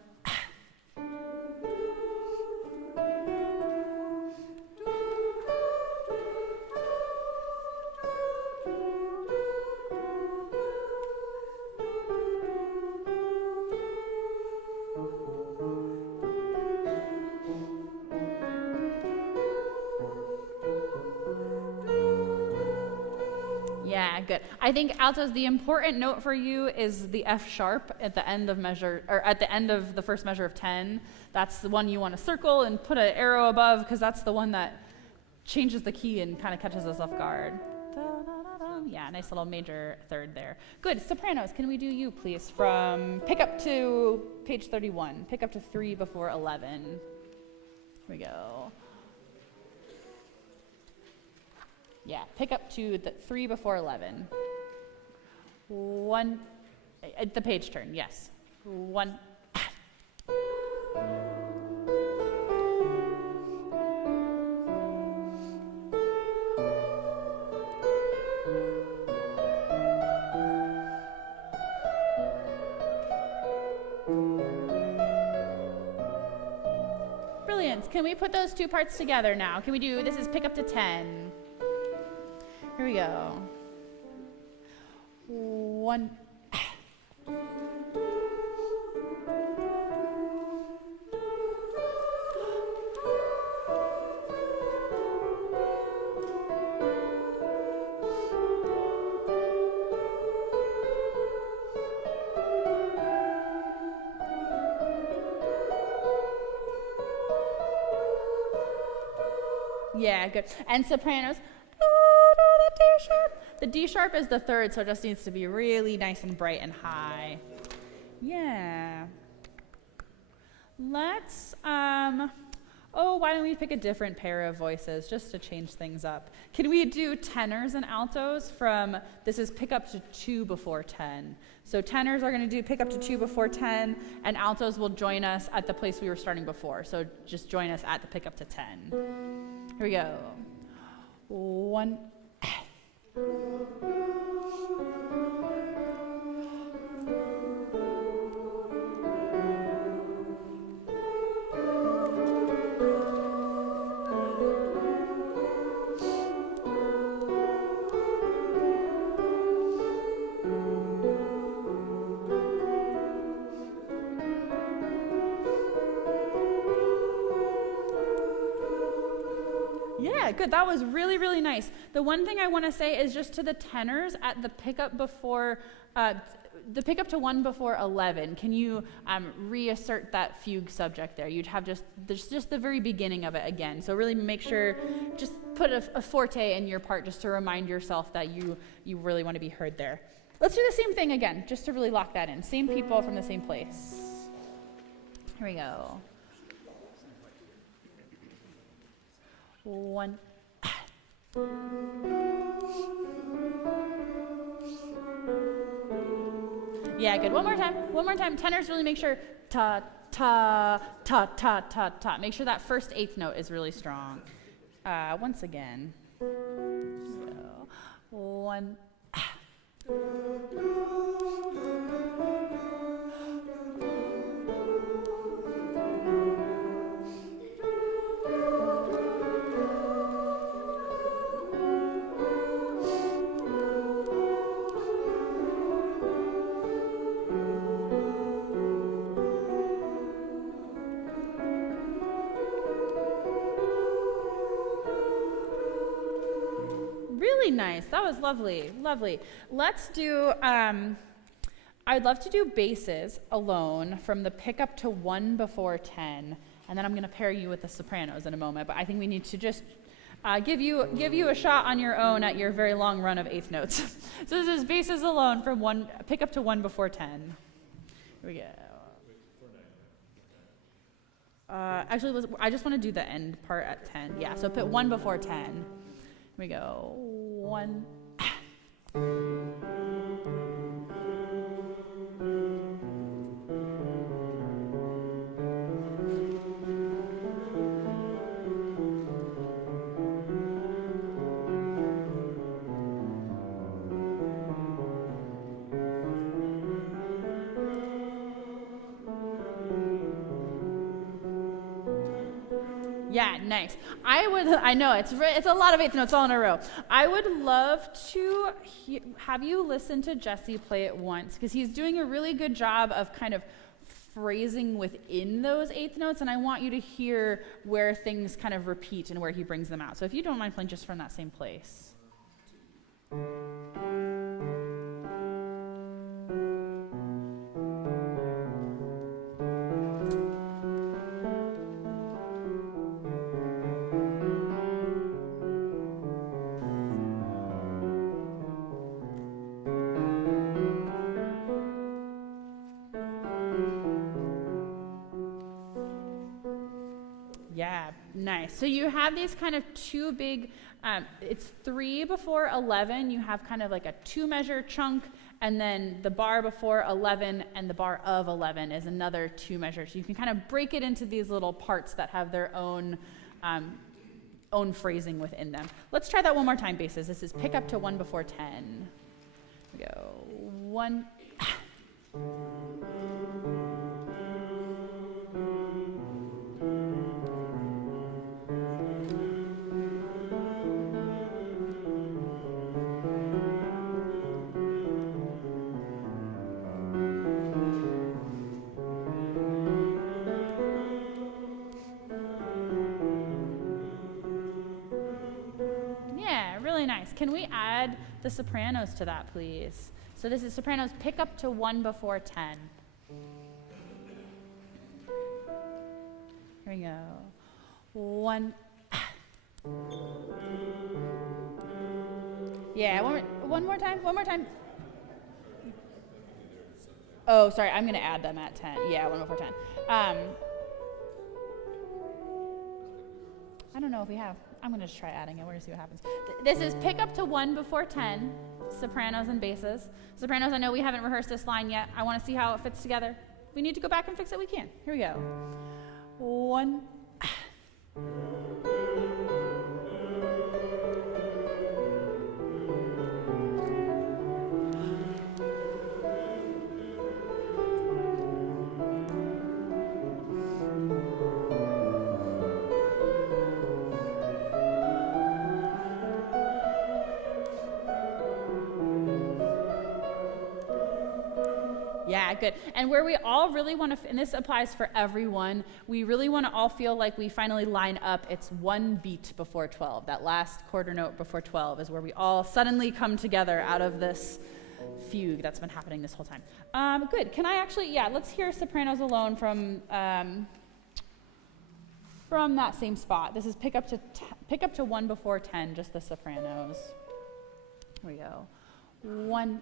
Yeah, good. I think altos, the important note for you is the F sharp at the end of measure, or at the end of the first measure of 10. That's the one you want to circle and put an arrow above, because that's the one that changes the key and kind of catches us off guard. Yeah, nice little major 3rd there. Good. Sopranos, can we do you, please, from pick up to page 31. Pick up to 3 before 11. Here we go. Yeah, pick up to the 3 before 11. 1, the page turn, yes. 1. moments. Can we put those two parts together now? Can we do, this is pick up to 10. Here we go. 1. Yeah, good. And sopranos, the D sharp. The D sharp is the third, so it just needs to be really nice and bright and high. Yeah. Let's, why don't we pick a different pair of voices just to change things up? Can we do tenors and altos from, this is pick up to 2 before 10. So tenors are going to do pick up to 2 before 10, and altos will join us at the place we were starting before. So just join us at the pick up to 10. Here we go. 1. Yeah, good. That was really, really nice. The one thing I want to say is just to the tenors at the pickup before, the pickup to 1 before 11. Can you reassert that fugue subject there? You'd have just the very beginning of it again. So really make sure, just put a forte in your part just to remind yourself that you really want to be heard there. Let's do the same thing again, just to really lock that in. Same people from the same place. Here we go. 1. Yeah, good. One more time. One more time. Tenors, really make sure ta ta ta ta ta ta. Make sure that first 8th note is really strong. Once again. So, 1. Really nice. That was lovely. Lovely. Let's do, I'd love to do basses alone from the pickup to 1 before 10. And then I'm going to pair you with the sopranos in a moment. But I think we need to just give you a shot on your own at your very long run of 8th notes. So this is basses alone from pickup to 1 before 10. Here we go. Actually, I just want to do the end part at 10. Yeah, so put 1 before 10. Here we go. 1. Yeah, nice. I know, it's a lot of 8th notes all in a row. I would love to have you listen to Jesse play it once, because he's doing a really good job of kind of phrasing within those 8th notes, and I want you to hear where things kind of repeat and where he brings them out. So if you don't mind playing just from that same place. Yeah, nice. So you have these kind of two big, it's 3 before 11. You have kind of like a 2-measure chunk, and then the bar before 11 and the bar of 11 is another 2 measures. So you can kind of break it into these little parts that have their own phrasing within them. Let's try that one more time, basses. This is pick up to 1 before 10. We go 1. can we add the sopranos to that, please? So this is sopranos, pick up to 1 before 10. Here we go. 1. Yeah, one more time. Oh, sorry, I'm gonna add them at 10. Yeah, 1 before 10. I don't know if we have. I'm gonna just try adding it. We're gonna see what happens. This is pick up to 1 before 10, sopranos and basses. Sopranos, I know we haven't rehearsed this line yet. I wanna see how it fits together. If we need to go back and fix it, we can. Here we go. 1. Yeah, good. And where we all really want to, and this applies for everyone, we really want to all feel like we finally line up. It's 1 beat before 12. That last quarter note before 12 is where we all suddenly come together out of this fugue that's been happening this whole time. Good. Can I actually, let's hear sopranos alone from that same spot. This is pick up to 1 before 10, just the sopranos. Here we go. 1.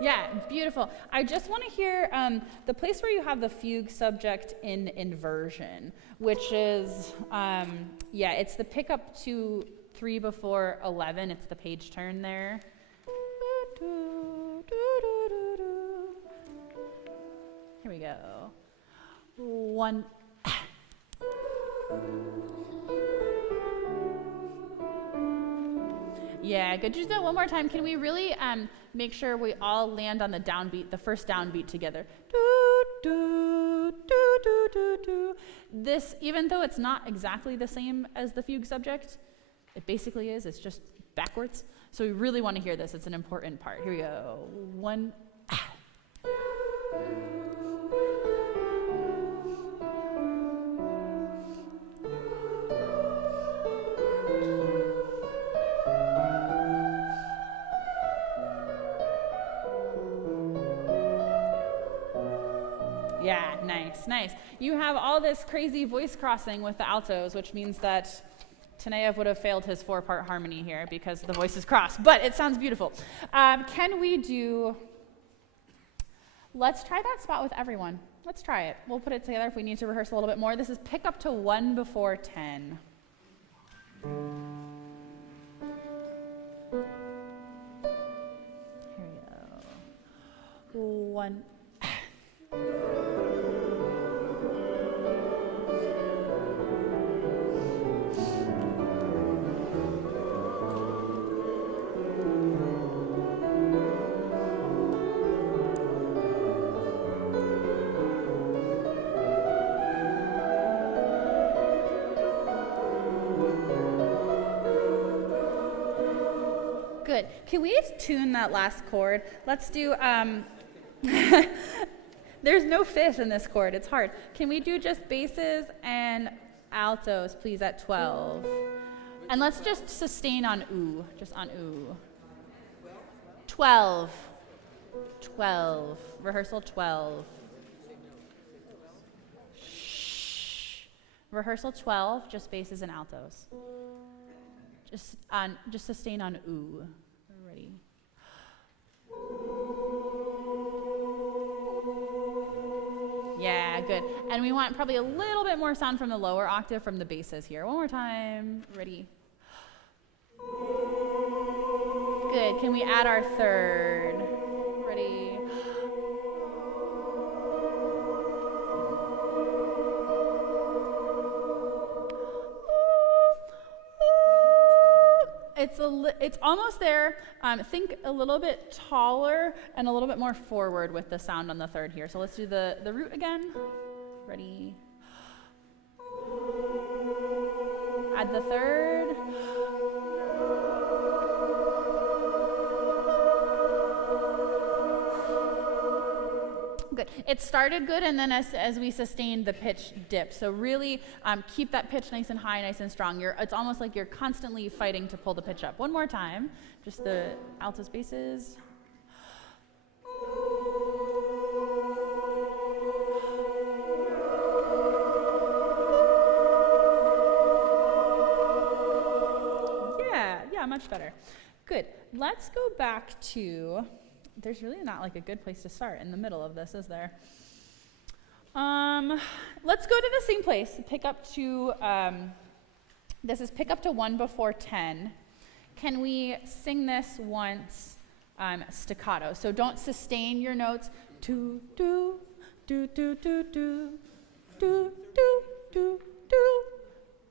Yeah, beautiful. I just want to hear the place where you have the fugue subject in inversion, which is, it's the pick up to 3 before 11. It's the page turn there. Here we go. 1. Yeah, good. Just do it one more time. Can we really make sure we all land on the downbeat, the first downbeat together? Do, do, do, do, do, do. This, even though it's not exactly the same as the fugue subject, it basically is. It's just backwards. So we really want to hear this. It's an important part. Here we go. 1. Yeah, nice. You have all this crazy voice crossing with the altos, which means that Taneyev would have failed his 4-part harmony here because the voices cross, but it sounds beautiful. Can we do, let's try that spot with everyone. Let's try it. We'll put it together if we need to rehearse a little bit more. This is pick up to 1 before 10. Here we go. 1. Good. Can we tune that last chord? Let's do, there's no fifth in this chord. It's hard. Can we do just basses and altos, please, at 12? And let's just sustain on ooh, just on ooh. 12. Rehearsal 12. Shh. Rehearsal 12, just basses and altos. Just sustain on ooh. Ready? Yeah, good. And we want probably a little bit more sound from the lower octave from the basses here. One more time. Ready? Good. Can we add our third? Ready? it's almost there. Think a little bit taller and a little bit more forward with the sound on the third here. So let's do the root again. Ready? Add the third. Good. It started good, and then as we sustained, the pitch dipped. So really keep that pitch nice and high, nice and strong. It's almost like you're constantly fighting to pull the pitch up. One more time, just the alto spaces. Yeah, much better. Good. Let's go back to... There's really not like a good place to start in the middle of this, is there? Let's go to the same place. Pick up to, this is pick up to 1 before 10. Can we sing this once staccato? So don't sustain your notes. Do, do, do, do, do, do, do, do, do, do,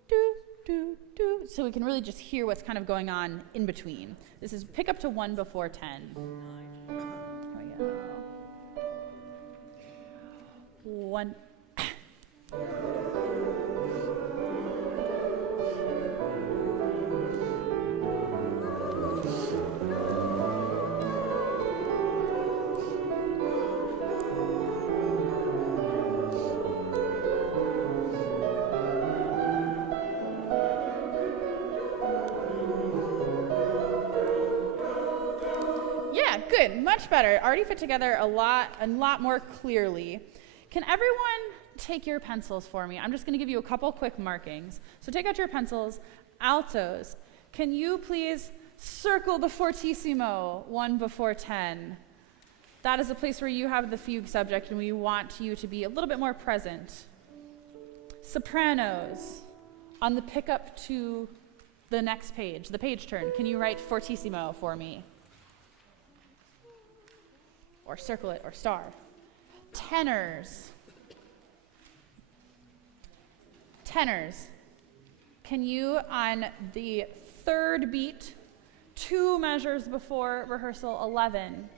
do, do, do. So we can really just hear what's kind of going on in between. This is pick up to 1 before 10. Here we go. 1. Yeah, good, much better. Already fit together a lot more clearly. Can everyone take your pencils for me? I'm just going to give you a couple quick markings. So take out your pencils. Altos, can you please circle the fortissimo 1 before 10? That is a place where you have the fugue subject, and we want you to be a little bit more present. Sopranos, on the pickup to the next page, the page turn, can you write fortissimo for me? Or circle it, or star. Tenors, can you, on the third beat, 2 measures before rehearsal 11,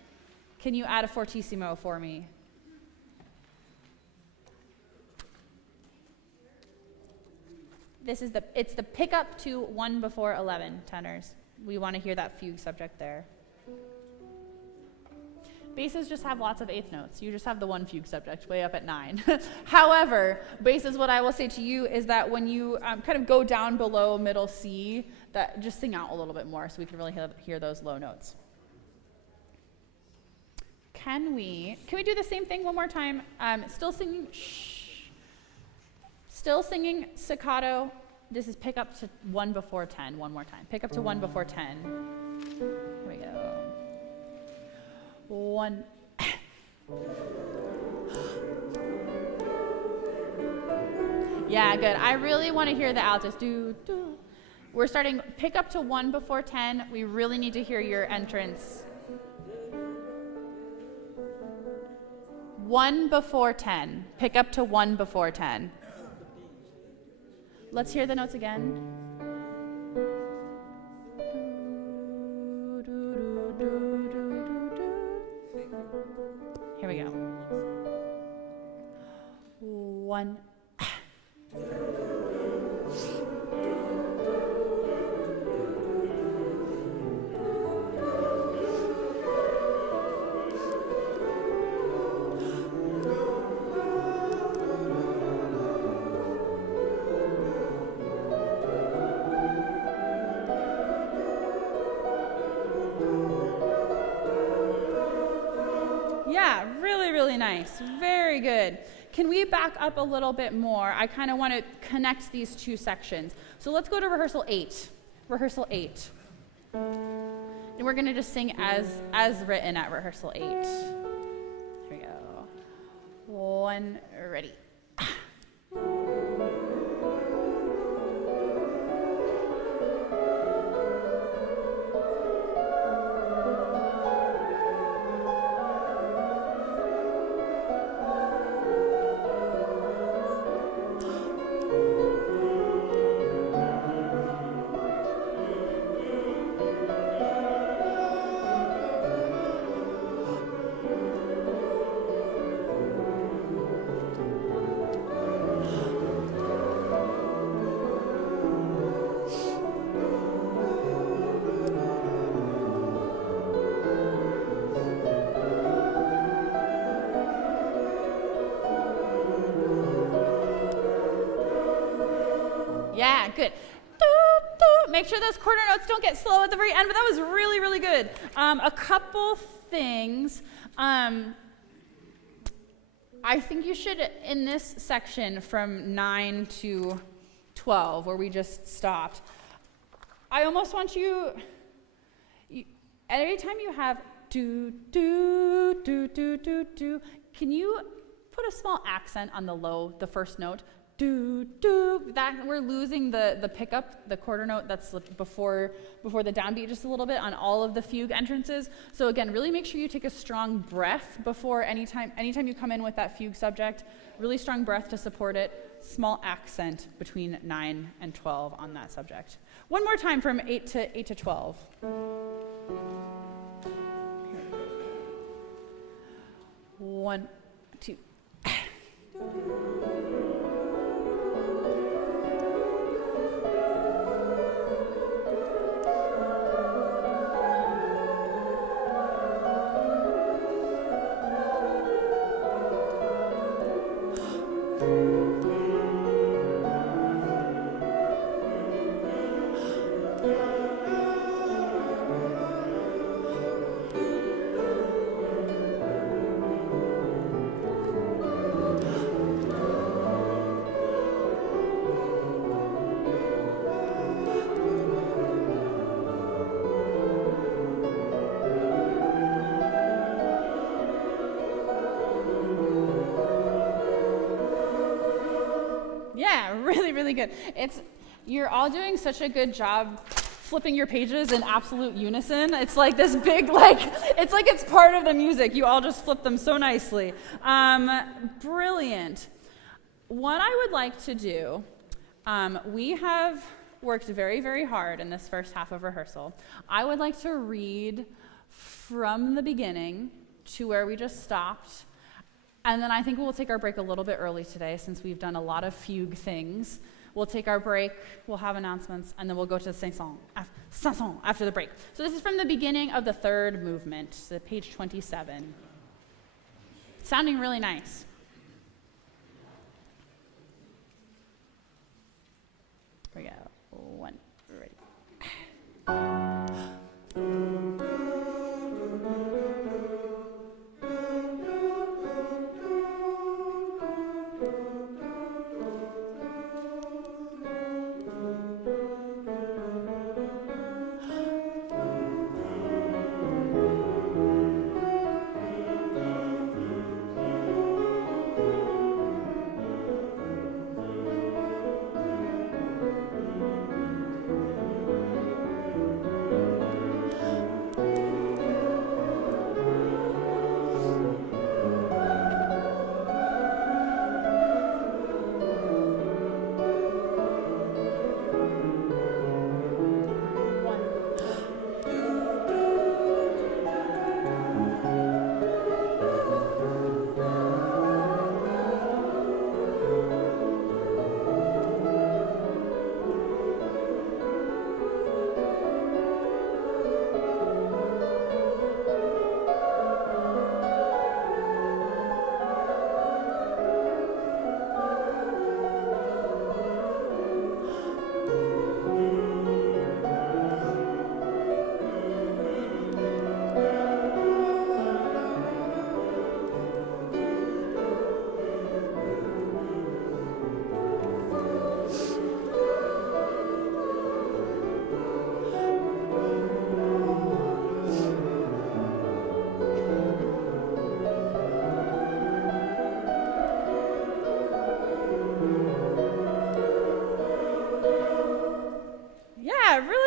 can you add a fortissimo for me? It's the pickup to 1 before 11, tenors. We want to hear that fugue subject there. Basses just have lots of eighth notes. You just have the one fugue subject way up at 9. However, basses, what I will say to you is that when you kind of go down below middle C, that just sing out a little bit more so we can really hear those low notes. Can we do the same thing one more time? Still singing staccato. This is pick up to 1 before 10 one more time. Pick up to 1 before 10. Here we go. 1. Yeah, good. I really want to hear the altos. Do, do. We're starting pick up to 1 before 10. We really need to hear your entrance. 1 before 10. Pick up to 1 before 10. Let's hear the notes again. Here we go. 1. Yeah, really, really nice. Very good. Can we back up a little bit more? I kind of want to connect these two sections. So let's go to rehearsal 8. Rehearsal 8. And we're going to just sing as written at rehearsal 8. Here we go. 1, ready. Yeah, good. Make sure those quarter notes don't get slow at the very end, but that was really, really good. A couple things. I think you should, in this section from 9 to 12, where we just stopped, I almost want you every time you have do, do, do, do, do, do, can you put a small accent on the first note? Do, do, that we're losing the pickup, the quarter note that's before the downbeat just a little bit on all of the fugue entrances. So again, really make sure you take a strong breath before anytime you come in with that fugue subject, really strong breath to support it, small accent between 9 and 12 on that subject. One more time from 8 to 12. 1, 2. Really good. You're all doing such a good job flipping your pages in absolute unison. It's like this big, it's part of the music. You all just flip them so nicely. Brilliant. What I would like to do, we have worked very, very hard in this first half of rehearsal. I would like to read from the beginning to where we just stopped. And then I think we'll take our break a little bit early today since we've done a lot of fugue things. We'll take our break, we'll have announcements, and then we'll go to Chanson after the break. So this is from the beginning of the third movement, so page 27. Sounding really nice. Here we go. 1, ready.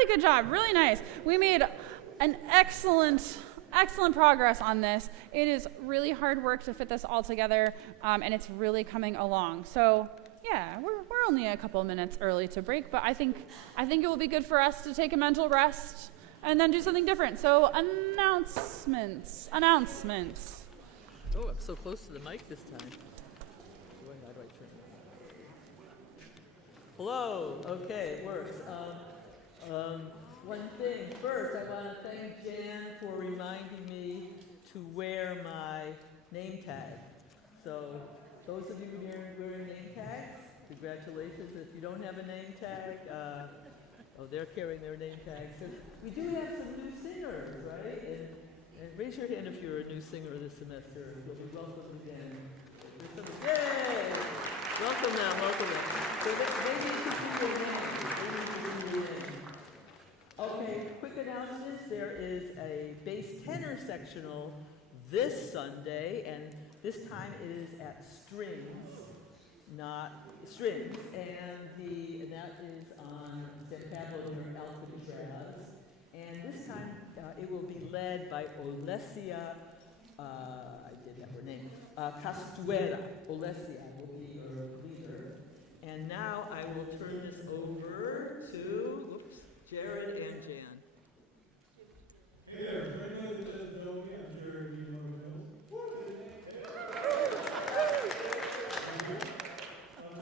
Good job, really nice. We made an excellent progress on this. It is really hard work to fit this all together, and it's really coming along. So yeah, we're only a couple minutes early to break, but I think it will be good for us to take a mental rest and then do something different. So announcements. Oh, I'm so close to the mic this time. How do I turn it? Hello. Okay, it works. One thing first, I want to thank Jan for reminding me to wear my name tag. So those of you wearing name tags, to grab Congratulations. If you don't have a name tag, they're carrying their name tags. So we do have some new singers, right? And raise your hand if you're a new singer this semester. You'll be welcome again. Yay! Welcome them, welcome them. So maybe you should do your name. Maybe you should do your name. Okay, quick announcements. There is a bass tenor sectional this Sunday, and this time it is at strings, and that is on San Pablo near Alcatraz. And this time it will be led by Olesia, I did have her name, Castuera. Olesia will be her leader. And now I will turn this over to Jared and Jan. Hey there, for anybody that doesn't know me, I'm Jared D.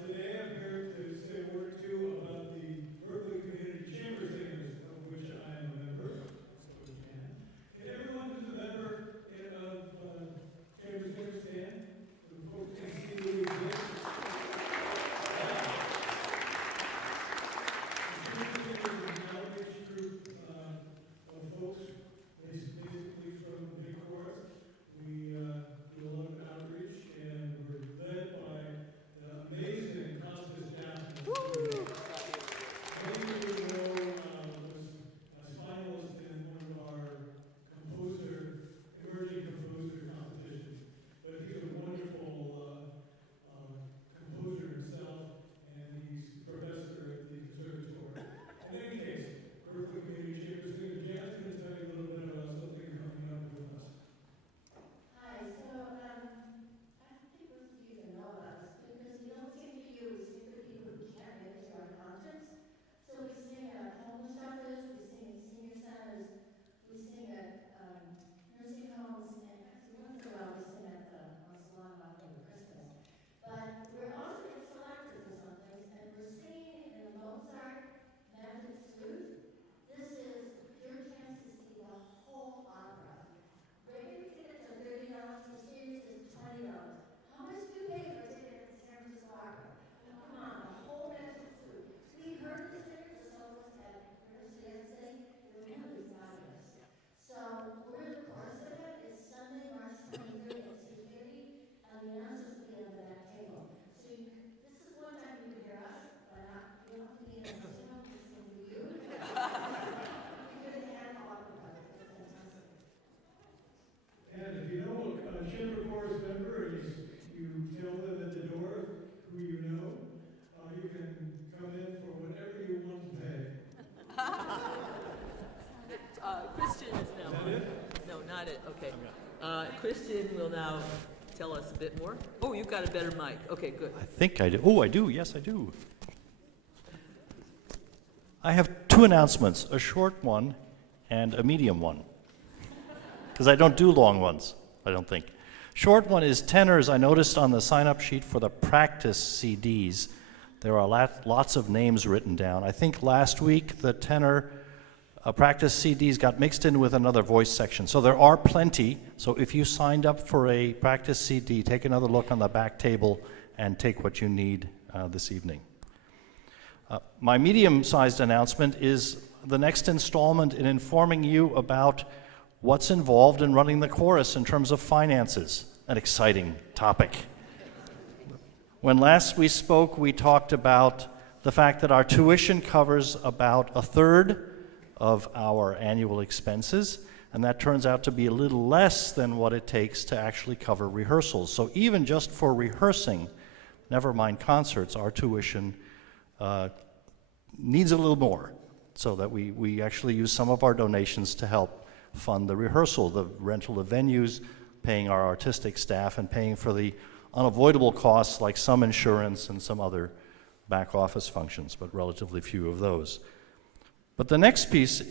Today I'm here to say a word or two about the Berkeley Community Chamber Singers, of which I am a member. Can everyone who's a member of Chamber Singers stand? So folks can see who we exist. Christian will now tell us a bit more. Oh, you've got a better mic. Okay, good. I think I do. Oh, I do. Yes, I do. I have two announcements, a short one and a medium one. Because I don't do long ones, I don't think. Short one is tenors. I noticed on the sign-up sheet for the practice CDs, there are lots of names written down. I think last week the tenor practice CDs got mixed in with another voice section. So there are plenty. So if you signed up for a practice CD, take another look on the back table and take what you need this evening. My medium-sized announcement is the next installment in informing you about what's involved in running the chorus in terms of finances, an exciting topic. When last we spoke, we talked about the fact that our tuition covers about a third of our annual expenses, and that turns out to be a little less than what it takes to actually cover rehearsals. So even just for rehearsing, never mind concerts, our tuition needs a little more, so that we actually use some of our donations to help fund the rehearsal, the rental of venues, paying our artistic staff, and paying for the unavoidable costs like some insurance and some other back office functions, but relatively few of those. But the next piece,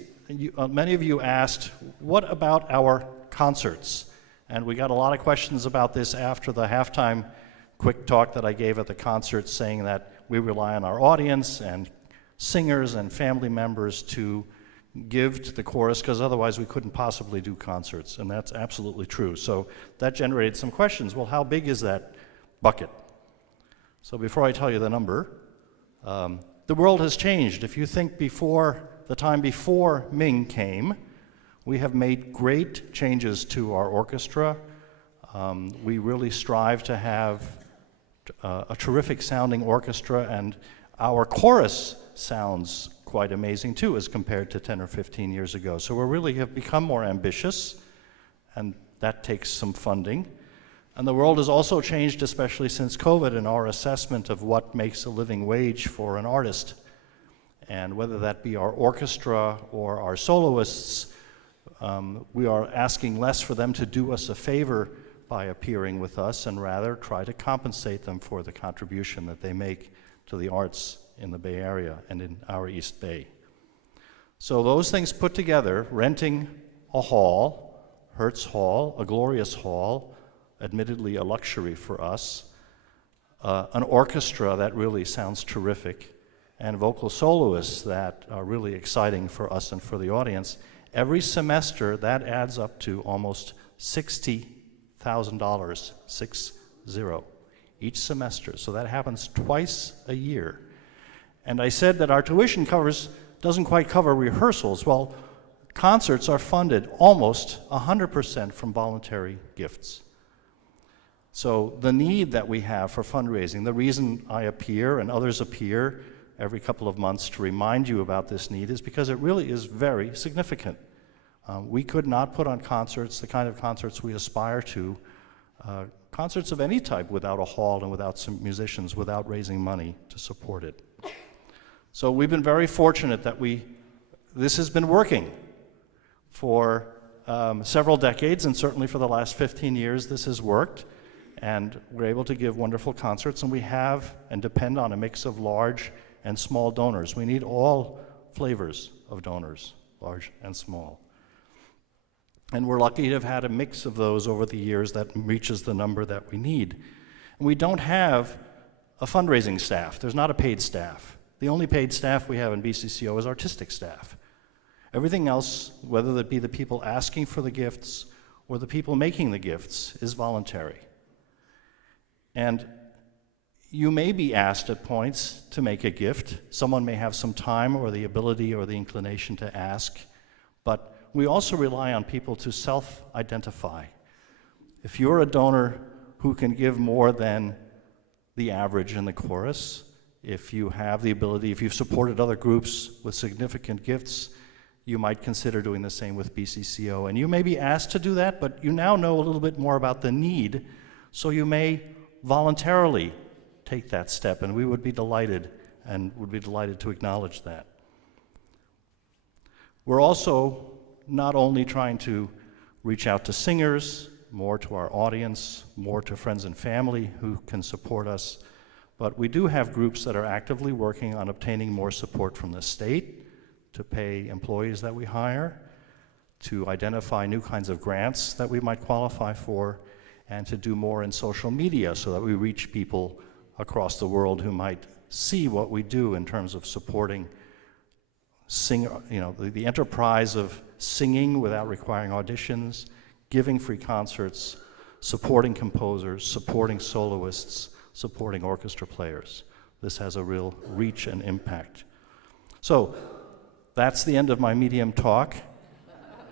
many of you asked, what about our concerts? And we got a lot of questions about this after the halftime quick talk that I gave at the concert, saying that we rely on our audience and singers and family members to give to the chorus, because otherwise we couldn't possibly do concerts, and that's absolutely true. So that generated some questions. Well, how big is that bucket? So before I tell you the number, The world has changed. If you think before the time before Ming came, we have made great changes to our orchestra. We really strive to have a terrific sounding orchestra, and our chorus sounds quite amazing too as compared to 10 or 15 years ago. So we really have become more ambitious, and that takes some funding. And the world has also changed, especially since COVID, in our assessment of what makes a living wage for an artist. And whether that be our orchestra or our soloists, we are asking less for them to do us a favor by appearing with us, and rather try to compensate them for the contribution that they make to the arts in the Bay Area and in our East Bay. So those things put together, renting a hall, Hertz Hall, a glorious hall, admittedly a luxury for us, an orchestra that really sounds terrific, and vocal soloists that are really exciting for us and for the audience. Every semester, that adds up to almost $60,000, 60, each semester. So that happens twice a year. And I said that our tuition doesn't quite cover rehearsals. Well, concerts are funded almost 100% from voluntary gifts. So the need that we have for fundraising, the reason I appear and others appear every couple of months to remind you about this need, is because it really is very significant. We could not put on concerts, the kind of concerts we aspire to, concerts of any type, without a hall and without some musicians, without raising money to support it. So we've been very fortunate that this has been working for several decades, and certainly for the last 15 years this has worked, and we're able to give wonderful concerts, and we have and depend on a mix of large and small donors. We need all flavors of donors, large and small. And we're lucky to have had a mix of those over the years that reaches the number that we need. And we don't have a fundraising staff. There's not a paid staff. The only paid staff we have in BCCO is artistic staff. Everything else, whether it be the people asking for the gifts or the people making the gifts, is voluntary. And you may be asked at points to make a gift. Someone may have some time or the ability or the inclination to ask, but we also rely on people to self-identify. If you're a donor who can give more than the average in the chorus, if you have the ability, if you've supported other groups with significant gifts, you might consider doing the same with BCCO. And you may be asked to do that, but you now know a little bit more about the need, so you may voluntarily take that step, and we would be delighted to acknowledge that. We're also not only trying to reach out to singers, more to our audience, more to friends and family who can support us, but we do have groups that are actively working on obtaining more support from the state to pay employees that we hire, to identify new kinds of grants that we might qualify for, and to do more in social media so that we reach people across the world who might see what we do in terms of supporting the enterprise of singing without requiring auditions, giving free concerts, supporting composers, supporting soloists, supporting orchestra players. This has a real reach and impact. So that's the end of my medium talk.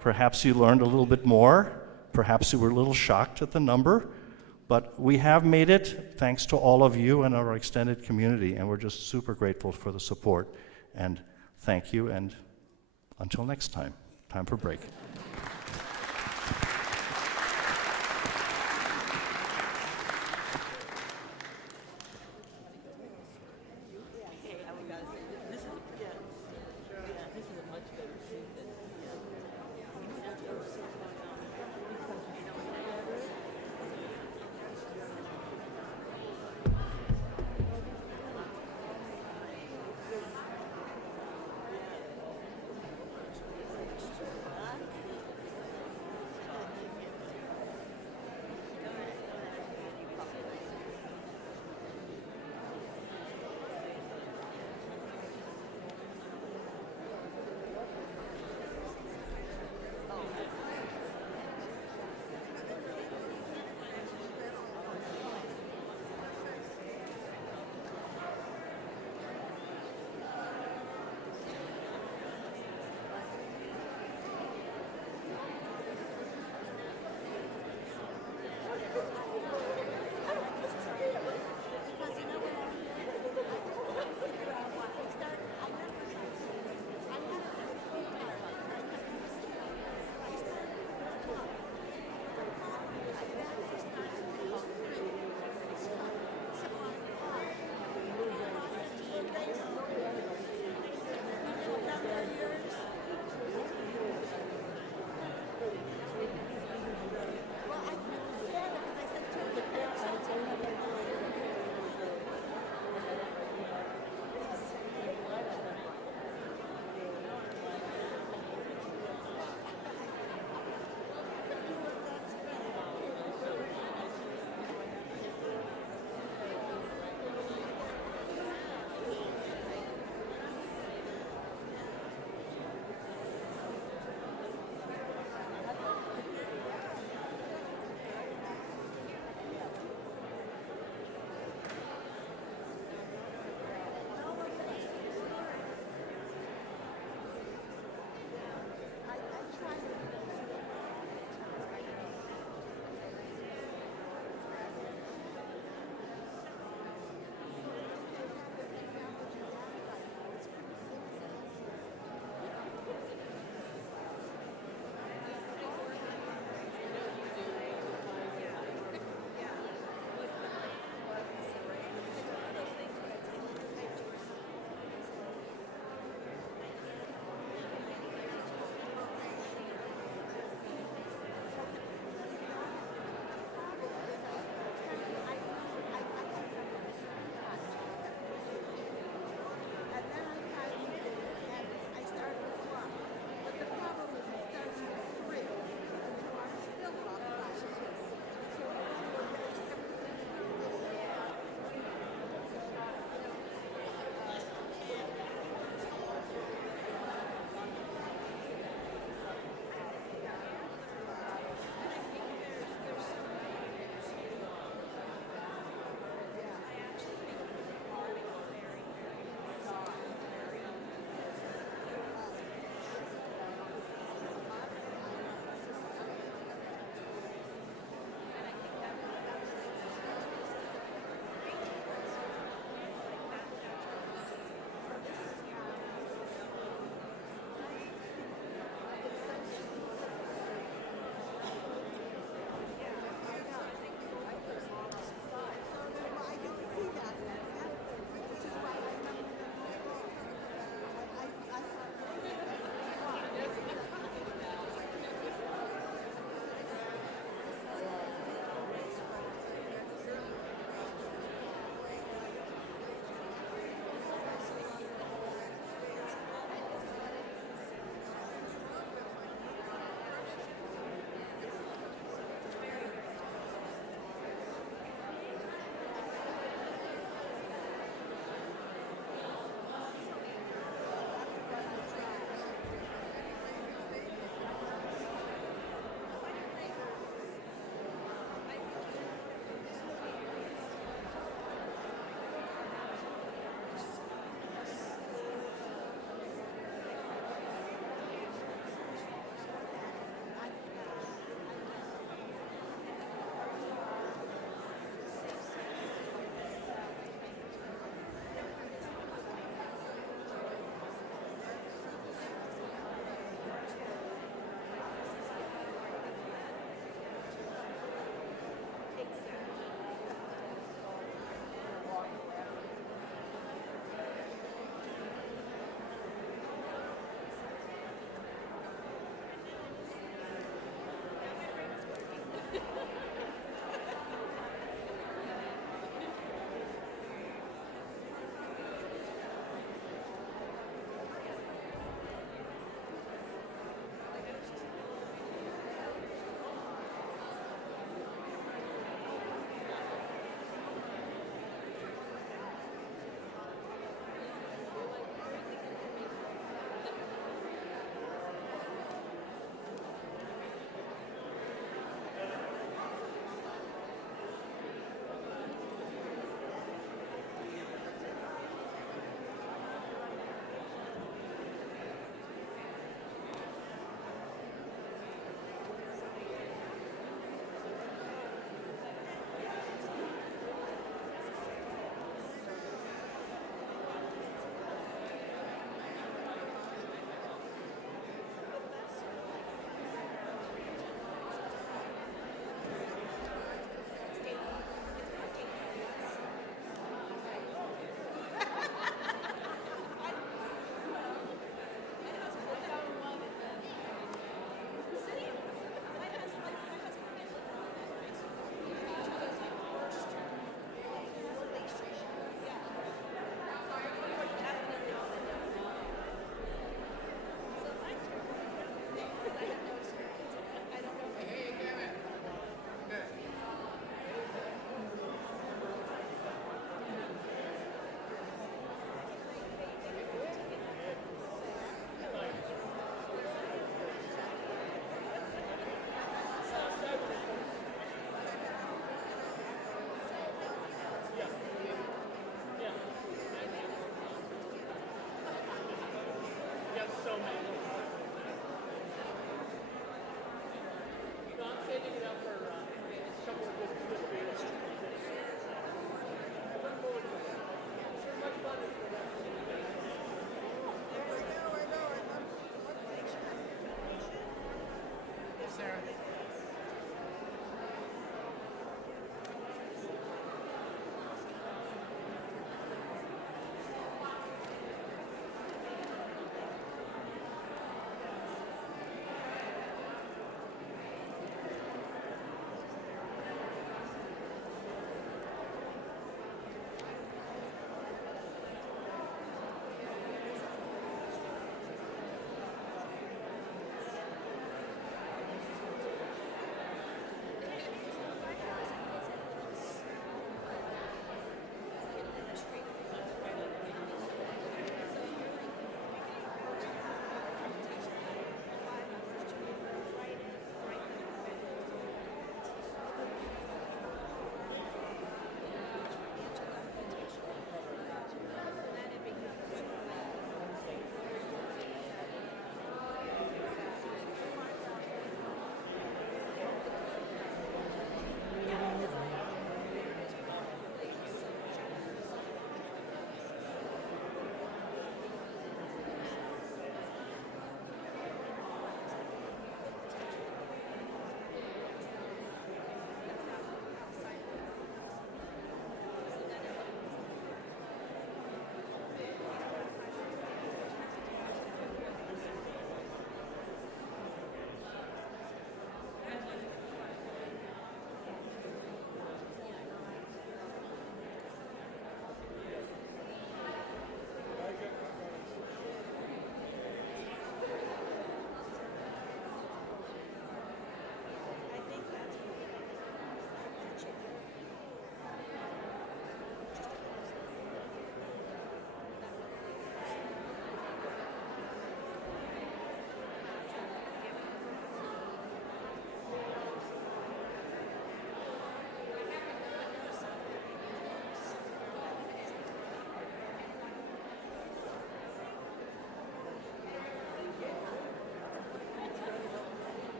Perhaps you learned a little bit more. Perhaps you were a little shocked at the number. But we have made it thanks to all of you and our extended community, and we're just super grateful for the support. And thank you, and until next time, time for break.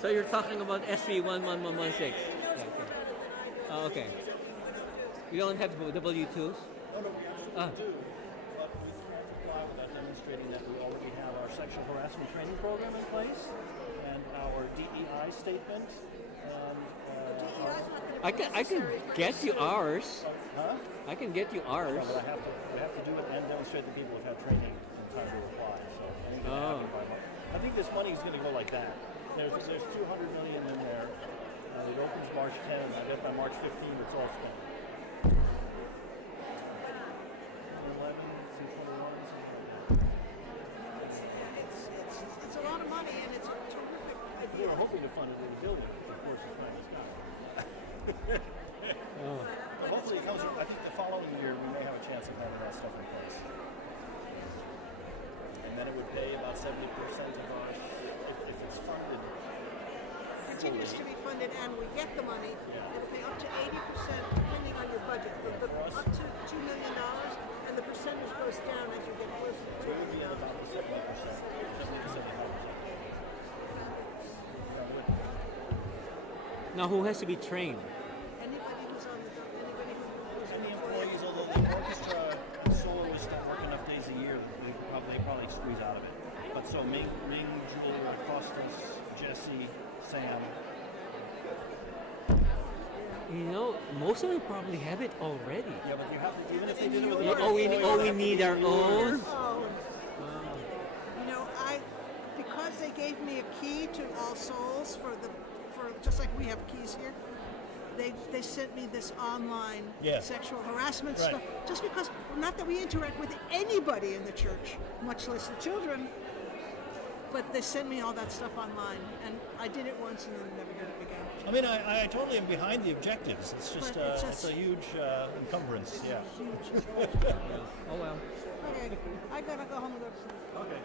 So you're talking about SB 11116. Yeah, okay. Oh, okay. You don't have W2s? No, Ah. we do, but we can't comply with that, demonstrating that we already have our sexual harassment training program in place and our DEI statement. And I can get you ours. huh? I can get you ours. No, but we have to do it and demonstrate that people have had training in time to apply. So anything that Oh. happened by March. I think this money is going to go like that. There's 200 million in there. It opens March 10. I bet by March 15 it's all spent. 11, 21, It's a lot of money and it's a terrific They idea. were hoping to fund it in the building. Of course, it's not. Oh. But hopefully it comes. I think the following year we may have a chance of having that stuff in place. And then it would pay about 70% of our, if it's funded. Continues to be funded and we get the money. It'll pay up to 80% depending on your budget. Up to $2 million and the percentage goes down as you get closer to So it. we'll be at about the 70%, 70 to 75%. Now who has to be trained? Anybody who's on the anybody who's And an the employee. employees, although the orchestra and soloists don't work enough days a year, they probably squeeze out of it. But so Ming, Julia, Costas, Jesse, Sam. You know, most of them probably have it already. Yeah, but you have to, even if they did it with Yeah, one oh, we employee, need our own. Oh, you know, because they gave me a key to All Souls for just like we have keys here. They sent me this online Yeah. sexual harassment Right. stuff. Just because, not that we interact with anybody in the church, much less the children, but they sent me all that stuff online, and I did it once and then never did it again. I mean, I totally am behind the objectives. It's just, But it's it's a huge encumbrance. Yeah. Huge. Oh well. Okay, I gotta go home and go to sleep. Okay.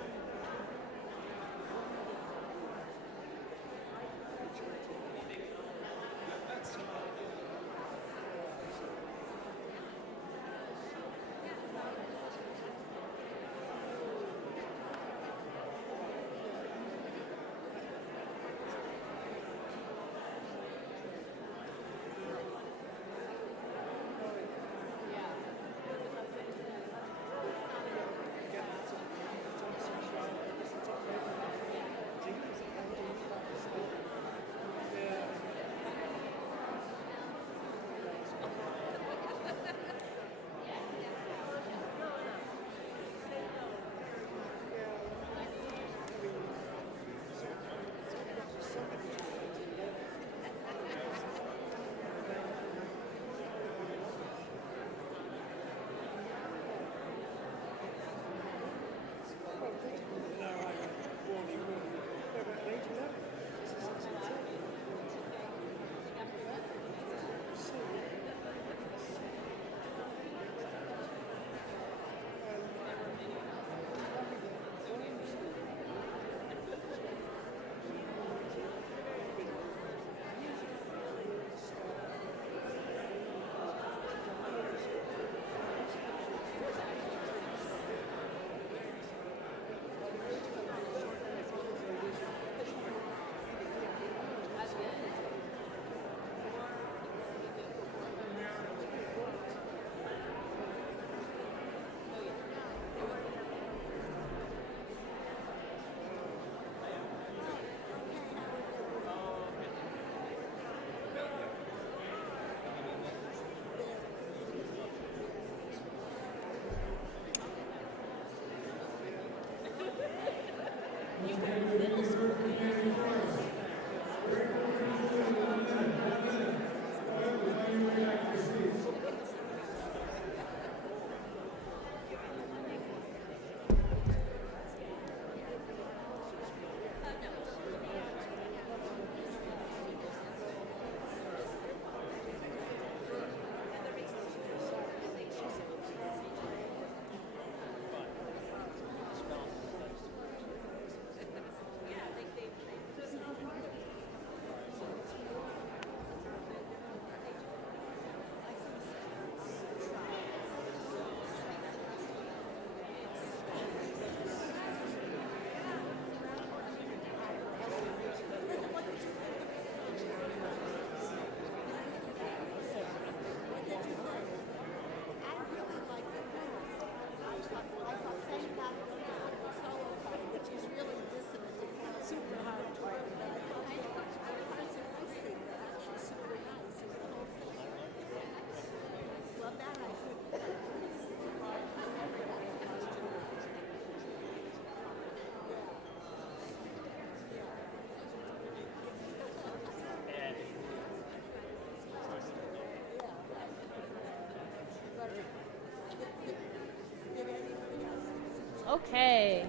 Okay.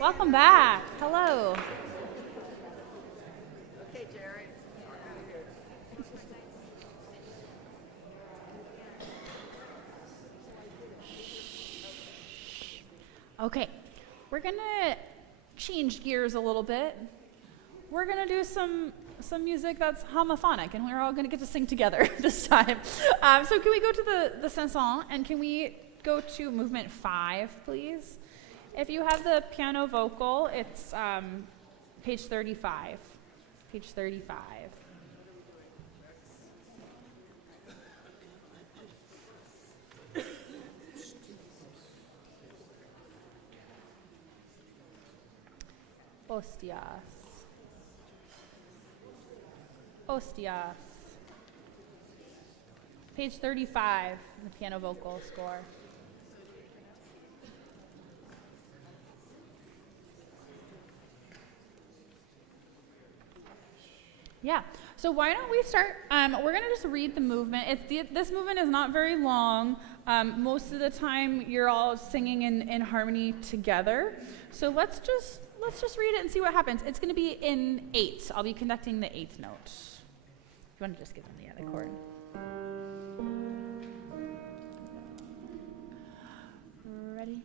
Welcome back. Hello. Okay, Jerry. Okay. We're going to change gears a little bit. We're going to do some music that's homophonic, and we're all going to get to sing together this time. So can we go to the chanson, and can we go to movement 5, please? If you have the piano vocal, it's page 35. Page 35. Hostias. Hostias. Page 35, the piano vocal score. Yeah, so why don't we start, we're gonna just read the movement. This movement is not very long. Most of the time you're all singing in harmony together. So let's just read it and see what happens. It's gonna be in 8. I'll be conducting the 8th note. If you wanna just give them the other chord. Ready?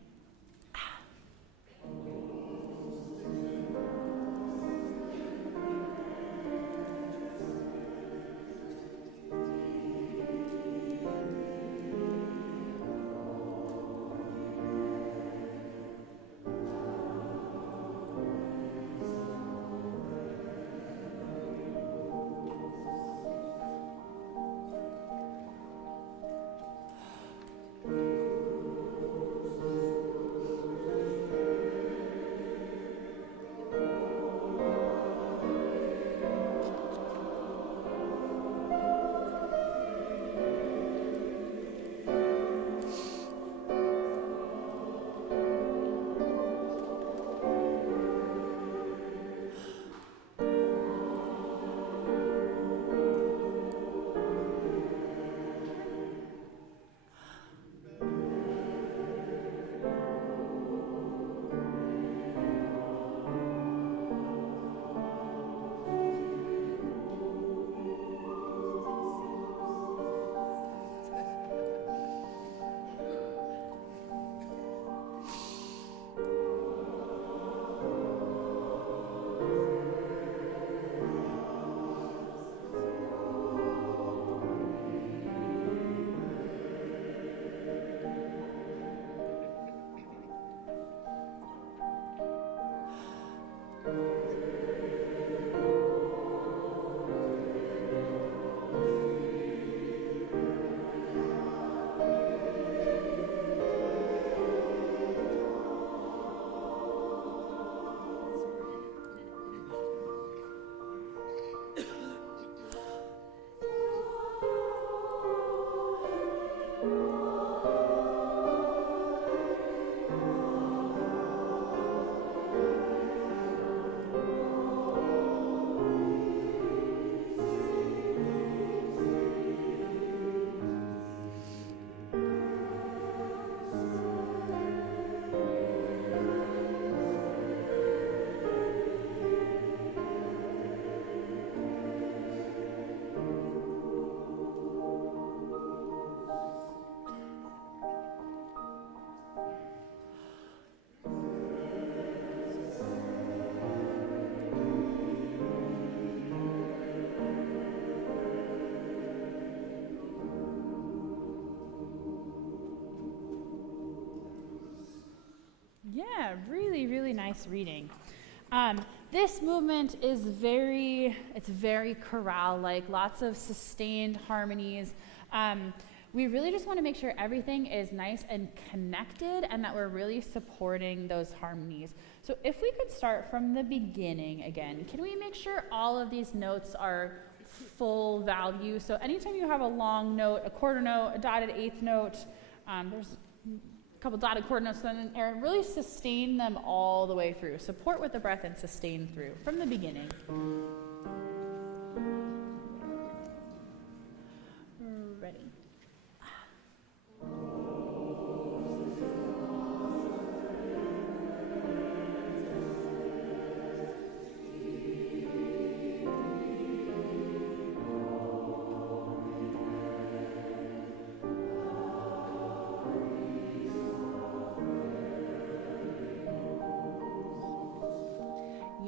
Yeah, really, really nice reading. This movement is very chorale-like, lots of sustained harmonies. We really just want to make sure everything is nice and connected and that we're really supporting those harmonies. So if we could start from the beginning again, can we make sure all of these notes are full value? So anytime you have a long note, a quarter note, a dotted eighth note, there's a couple dotted quarter notes, and really sustain them all the way through. Support with the breath and sustain through from the beginning. Ready.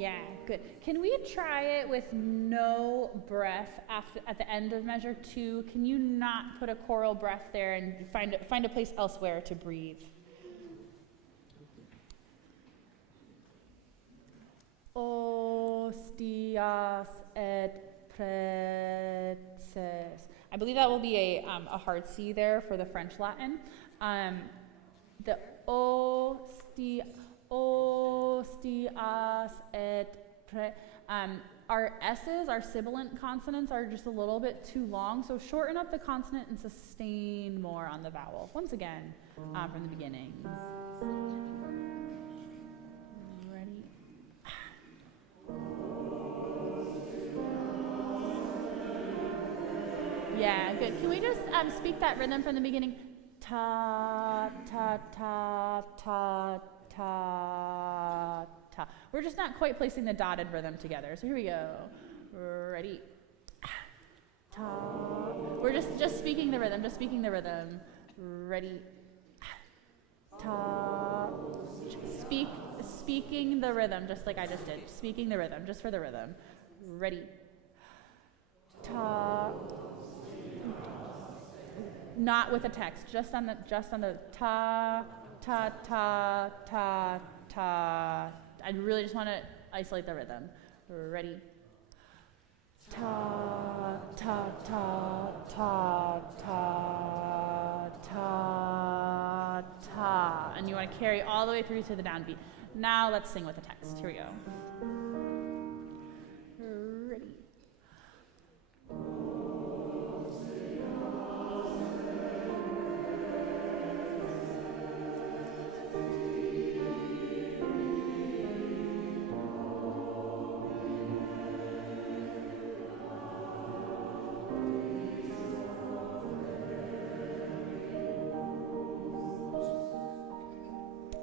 Yeah, good. Can we try it with no breath at the end of measure 2? Can you not put a choral breath there and find a place elsewhere to breathe? Ostias et preces. I believe that will be a hard C there for the French Latin. The ostias et pre. Our S's, our sibilant consonants, are just a little bit too long, so shorten up the consonant and sustain more on the vowel. Once again, from the beginning. Ready? Yeah, good. Can we just speak that rhythm from the beginning? Ta, ta, ta, ta, ta, ta. We're just not quite placing the dotted rhythm together. So here we go. Ready? Ta. We're just speaking the rhythm, Ready? Ta. Speaking the rhythm, just like I just did. Speaking the rhythm, just for the rhythm. Ready? Ta. Not with a text, just on the ta, ta, ta, ta, ta. I really just want to isolate the rhythm. Ready? Ta, ta, ta, ta, ta, ta, ta. And you want to carry all the way through to the downbeat. Now let's sing with the text. Here we go. Ready?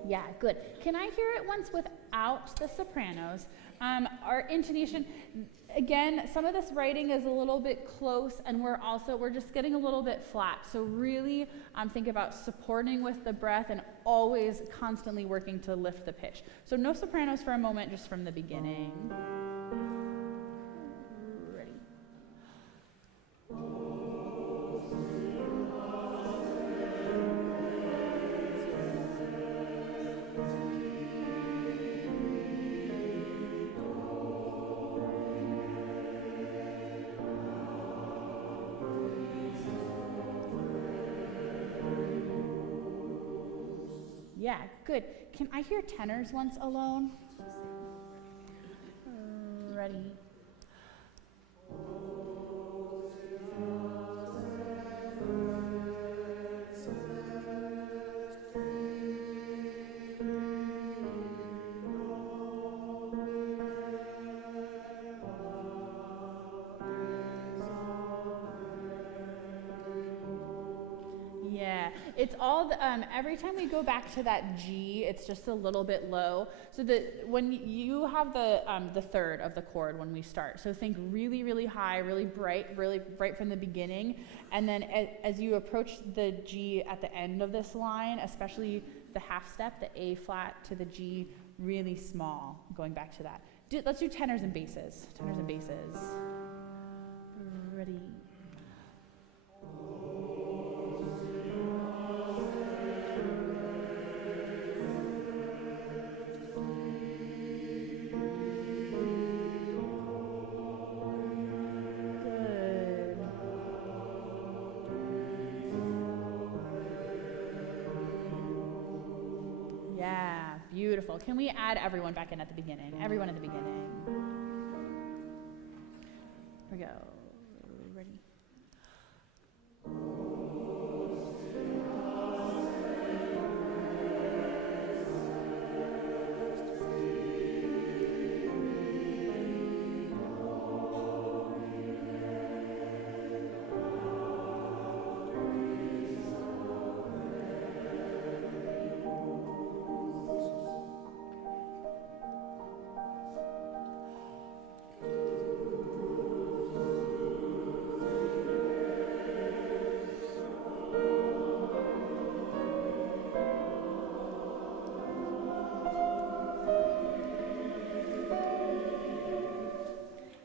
Yeah, good. Can I hear it once without the sopranos? Our intonation, again, some of this writing is a little bit close, and we're just getting a little bit flat. So really think about supporting with the breath and always constantly working to lift the pitch. So no sopranos for a moment, just from the beginning. Ready? Yeah, good. Can I hear tenors once alone? Ready? Yeah, it's all every time we go back to that G, it's just a little bit low. So that when you have the third of the chord when we start, so think really, really high, really bright from the beginning, and then as you approach the G at the end of this line, especially the half step, the A flat to the G, really small. Going back to that. Let's do tenors and basses. Tenors and basses. Ready. Beautiful. Can we add everyone back in at the beginning? Everyone at the beginning. Here we go. Ready?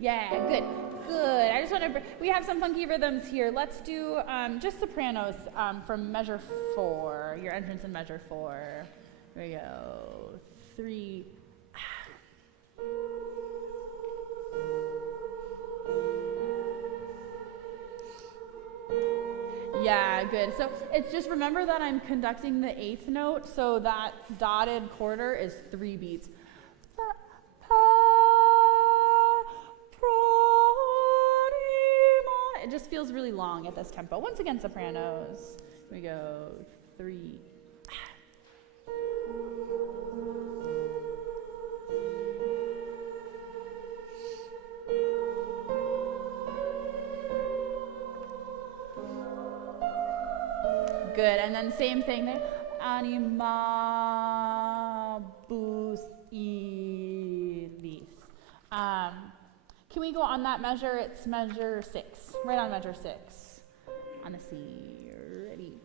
Yeah, good. Good. I just want to, we have some funky rhythms here. Let's do just sopranos from measure 4, your entrance in measure 4. Here we go. 3. Yeah, good. So it's just remember that I'm conducting the 8th note, so that dotted quarter is 3 beats. It just feels really long at this tempo. Once again, sopranos. Here we go. 3. Good, and then same thing there. Anima bus ilis. Can we go on that measure? It's measure 6. Right on measure 6. On the C. Ready.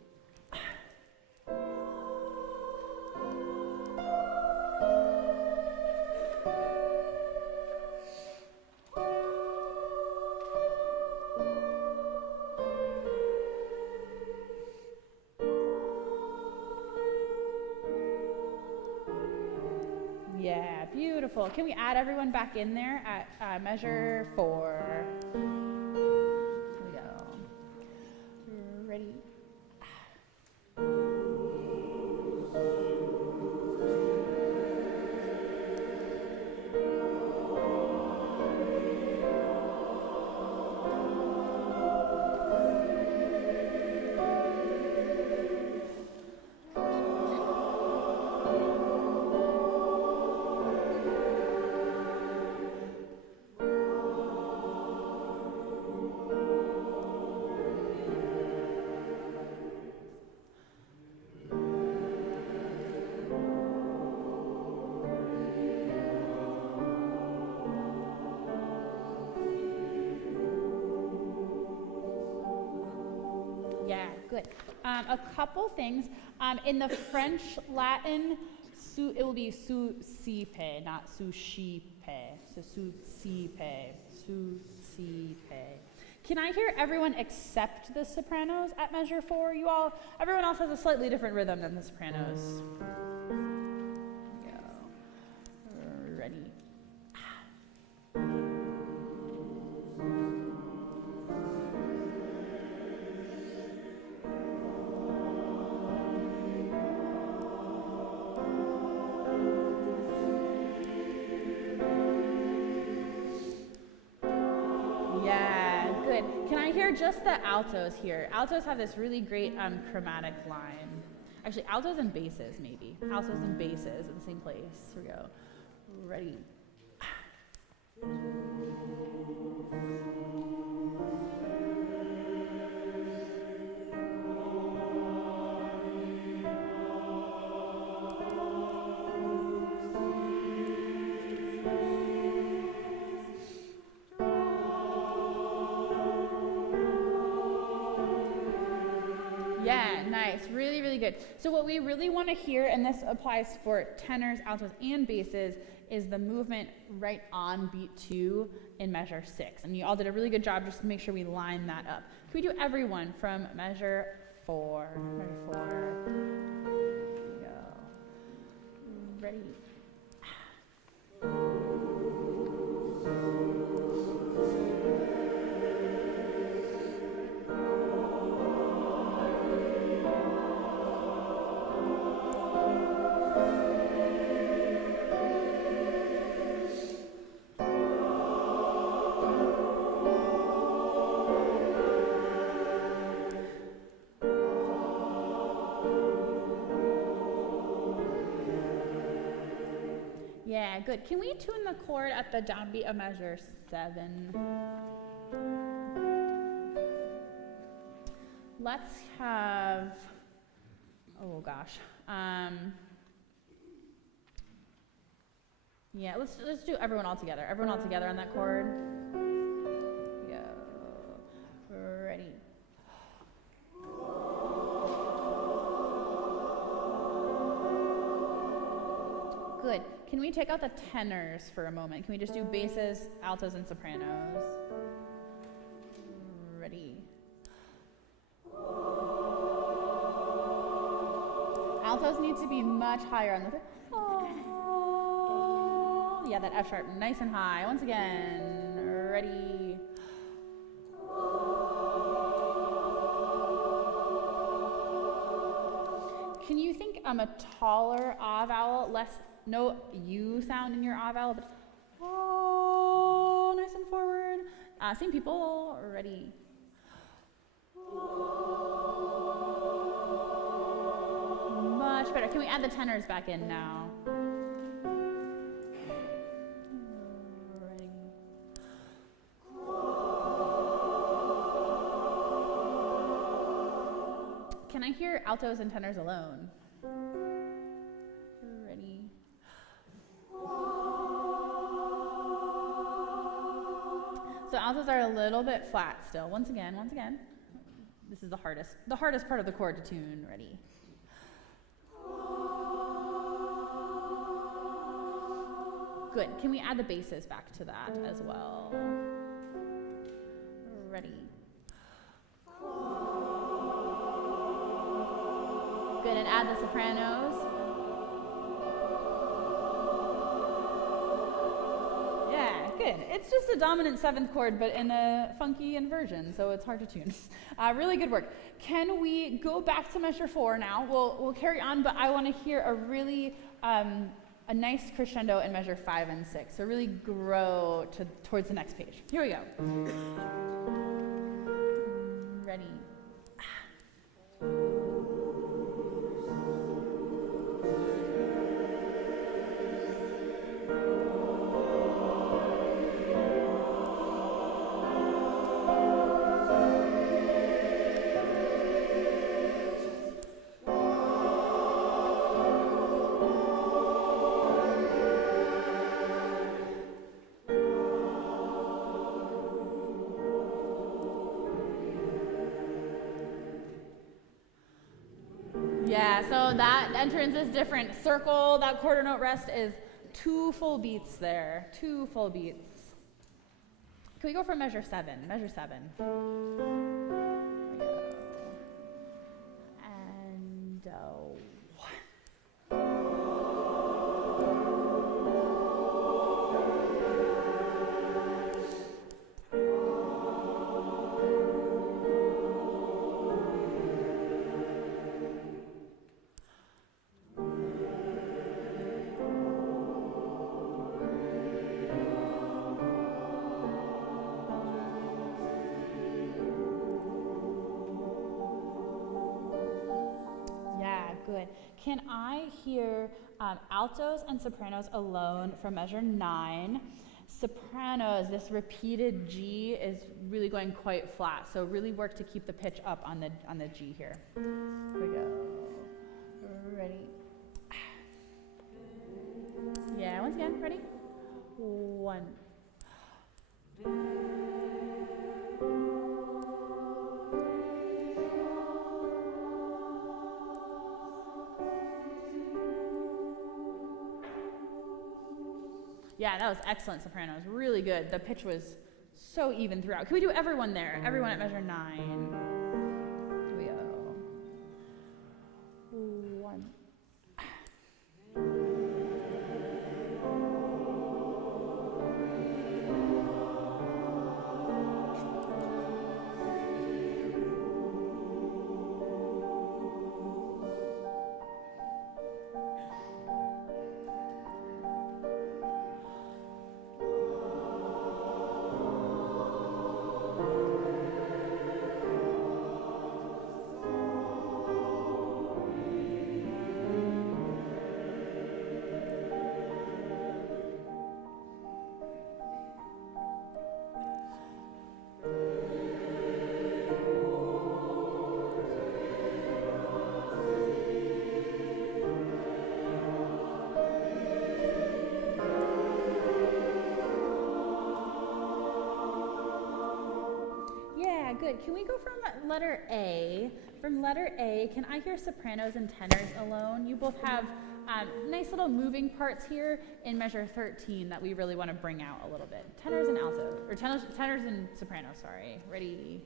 Yeah, beautiful. Can we add everyone back in there at measure 4? Here we go. Ready? Yeah, good. A couple things. In the French Latin, it will be su si pe, not su shi pe. So su si pe, su si pe. Can I hear everyone except the sopranos at measure 4? Everyone else has a slightly different rhythm than the sopranos. Here we go. Ready. Yeah, good. Can I hear just the altos here? Altos have this really great chromatic line. Actually, altos and basses, maybe. Altos and basses in the same place. Here we go. Ready. Yeah, nice. Really, really good. So what we really want to hear, and this applies for tenors, altos, and basses, is the movement right on beat 2 in measure 6. And you all did a really good job just to make sure we line that up. Can we do everyone from measure 4? Measure 4. Here we go. Ready. Yeah, good. Can we tune the chord at the downbeat of measure 7? Let's have, oh gosh. Yeah, let's do everyone all together. Everyone all together on that chord. Go. Ready. Good. Can we take out the tenors for a moment? Can we just do basses, altos, and sopranos? Ready. Altos need to be much higher on the oh. Yeah, that F sharp, nice and high. Once again, ready. Can you think a taller ah vowel, no U sound in your ah vowel, but oh, nice and forward. Same people, ready. Much better. Can we add the tenors back in now? Ready. Can I hear altos and tenors alone? Ready. So altos are a little bit flat still. Once again. This is the hardest part of the chord to tune. Ready. Good. Can we add the basses back to that as well? Ready. Good, and add the sopranos. Yeah, good. It's just a dominant 7th chord, but in a funky inversion, so it's hard to tune. Really good work. Can we go back to measure 4 now? We'll carry on, but I want to hear a really a nice crescendo in measure 5 and 6. So really grow towards the next page. Here we go. Ready. Yeah, so that entrance is different. Circle, that quarter note rest is 2 full beats there. 2 full beats. Can we go for measure 7? Measure 7. There we go. And good. Can I hear altos and sopranos alone for measure 9? Sopranos, this repeated G is really going quite flat, so really work to keep the pitch up on the G here. Here we go. Ready? Yeah, once again, ready? 1. Yeah, that was excellent sopranos. Really good. The pitch was so even throughout. Can we do everyone there? Everyone at measure 9. Here we go. 1. Good. Can we go from letter A? From letter A, can I hear sopranos and tenors alone? You both have nice little moving parts here in measure 13 that we really want to bring out a little bit. Tenors and altos, or tenors and sopranos, sorry. Ready?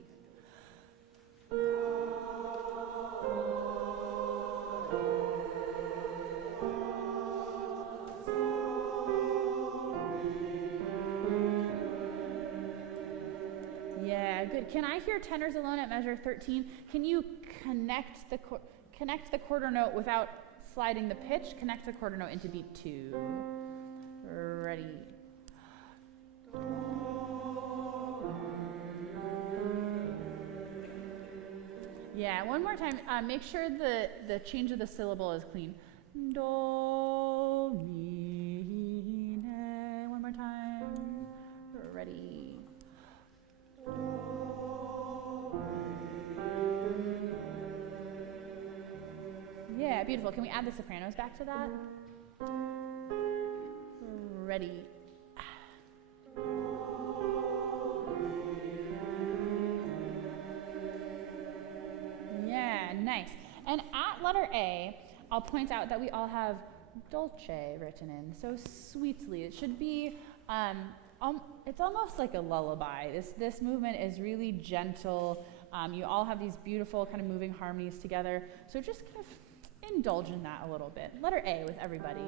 Yeah, good. Can I hear tenors alone at measure 13? Can you connect the quarter note without sliding the pitch? Connect the quarter note into beat 2. Ready. Yeah, one more time. Make sure the change of the syllable is clean. Do, mi, ne. One more time. Ready. Yeah, beautiful. Can we add the sopranos back to that? Ready. Yeah, nice. And at letter A, I'll point out that we all have dolce written in, so sweetly. It should be, it's almost like a lullaby. This movement is really gentle. You all have these beautiful kind of moving harmonies together. So just kind of indulge in that a little bit. Letter A with everybody.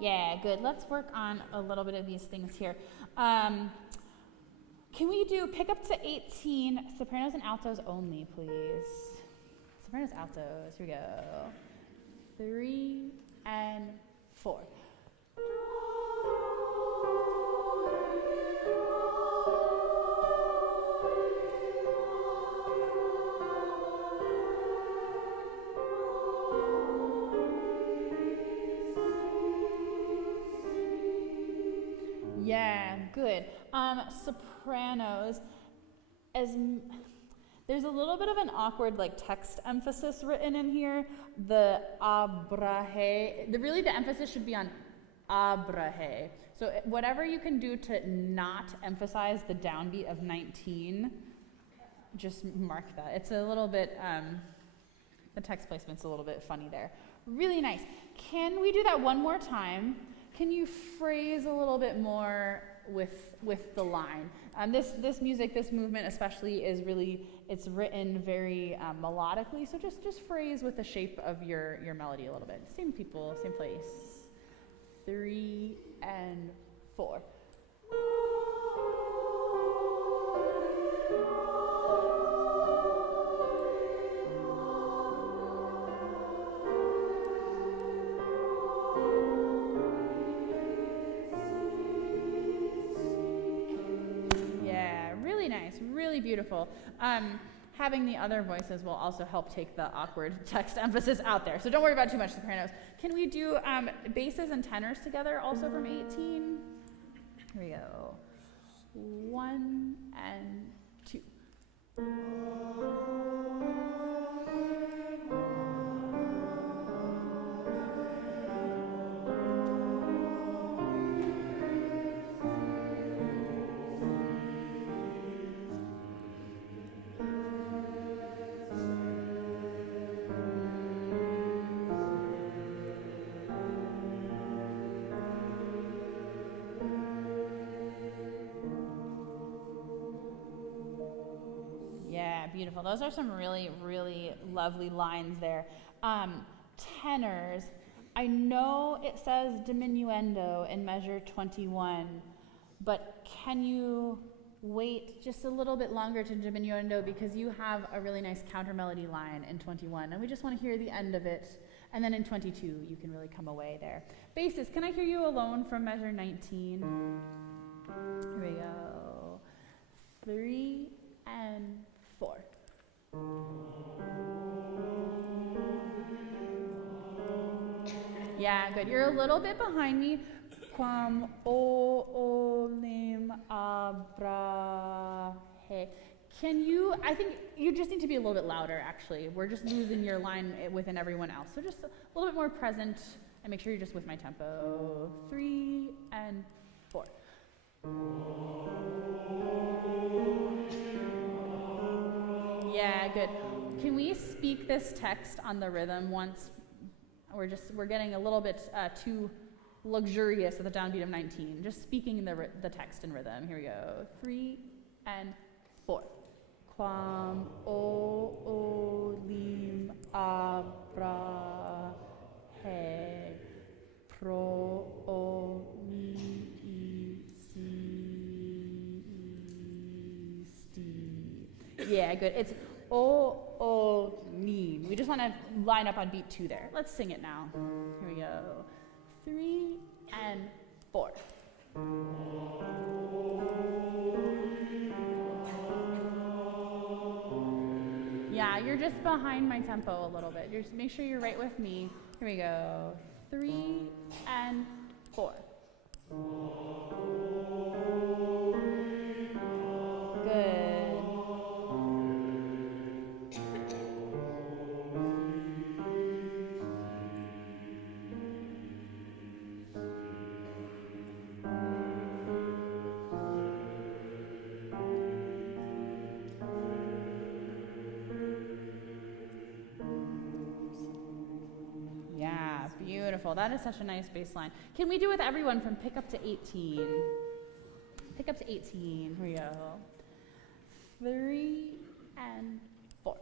Yeah, good. Let's work on a little bit of these things here. Can we do pick up to 18, sopranos and altos only, please? Sopranos, altos. Here we go. 3 and 4. Yeah, good. Sopranos, there's a little bit of an awkward like text emphasis written in here. The abrahe, the emphasis should be on abrahe. So whatever you can do to not emphasize the downbeat of 19, just mark that. It's a little bit, the text placement's a little bit funny there. Really nice. Can we do that one more time? Can you phrase a little bit more with the line? This music, this movement especially, is really, it's written very melodically, so just phrase with the shape of your melody a little bit. Same people, same place. 3 and 4. Really beautiful. Having the other voices will also help take the awkward text emphasis out there. So don't worry about too much sopranos. Can we do basses and tenors together also from 18? Here we go. 1 and 2. beautiful. Those are some really, really lovely lines there. Tenors, I know it says diminuendo in measure 21, but can you wait just a little bit longer to diminuendo, because you have a really nice counter melody line in 21, and we just want to hear the end of it. And then in 22, you can really come away there. Basses, can I hear you alone from measure 19? Here we go. 3 and 4. Yeah, good. You're a little bit behind me. Quam olim abra he. Can you, I think you just need to be a little bit louder, actually. We're just losing your line within everyone else. So just a little bit more present, and make sure you're just with my tempo. 3 and 4. Yeah, good. Can we speak this text on the rhythm once? We're getting a little bit too luxurious at the downbeat of 19. Just speaking the text in rhythm. Here we go. 3 and 4. Quam olim abra he pro mi sti. Yeah, good. It's o-o-nim. We just want to line up on beat 2 there. Let's sing it now. Here we go. 3 and 4. Yeah, you're just behind my tempo a little bit. Just make sure you're right with me. Here we go. 3 and 4. Good. Beautiful. That is such a nice bass line. Can we do with everyone from pick up to 18? Pick up to 18. Here we go. 3 and 4.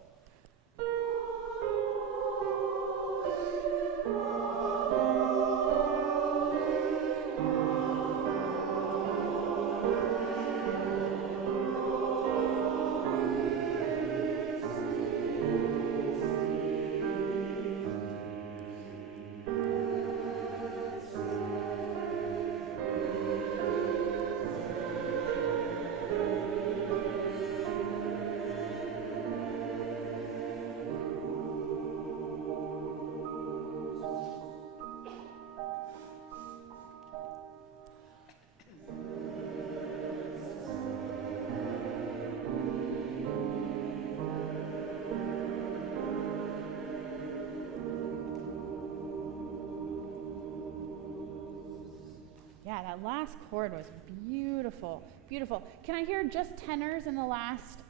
Yeah, that last chord was beautiful, beautiful. Can I hear just tenors in the last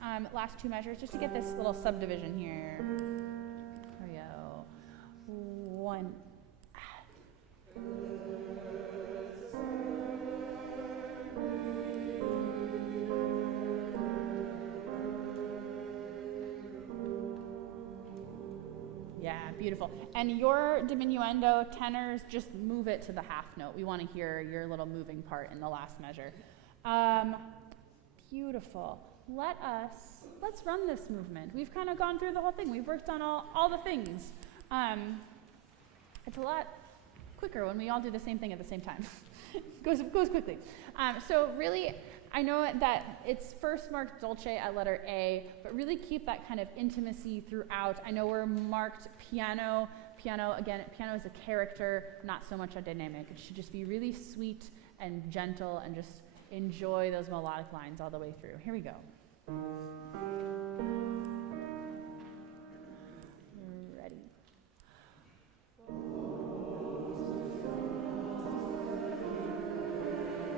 2 measures, just to get this little subdivision here? Here we go. 1. Yeah, beautiful. And your diminuendo, tenors, just move it to the half note. We want to hear your little moving part in the last measure. Beautiful. Let's run this movement. We've kind of gone through the whole thing. We've worked on all the things. It's a lot quicker when we all do the same thing at the same time. goes quickly. So really, I know that it's first marked dolce at letter A, but really keep that kind of intimacy throughout. I know we're marked piano. Piano, again, piano is a character, not so much a dynamic. It should just be really sweet and gentle and just enjoy those melodic lines all the way through. Here we go. Ready.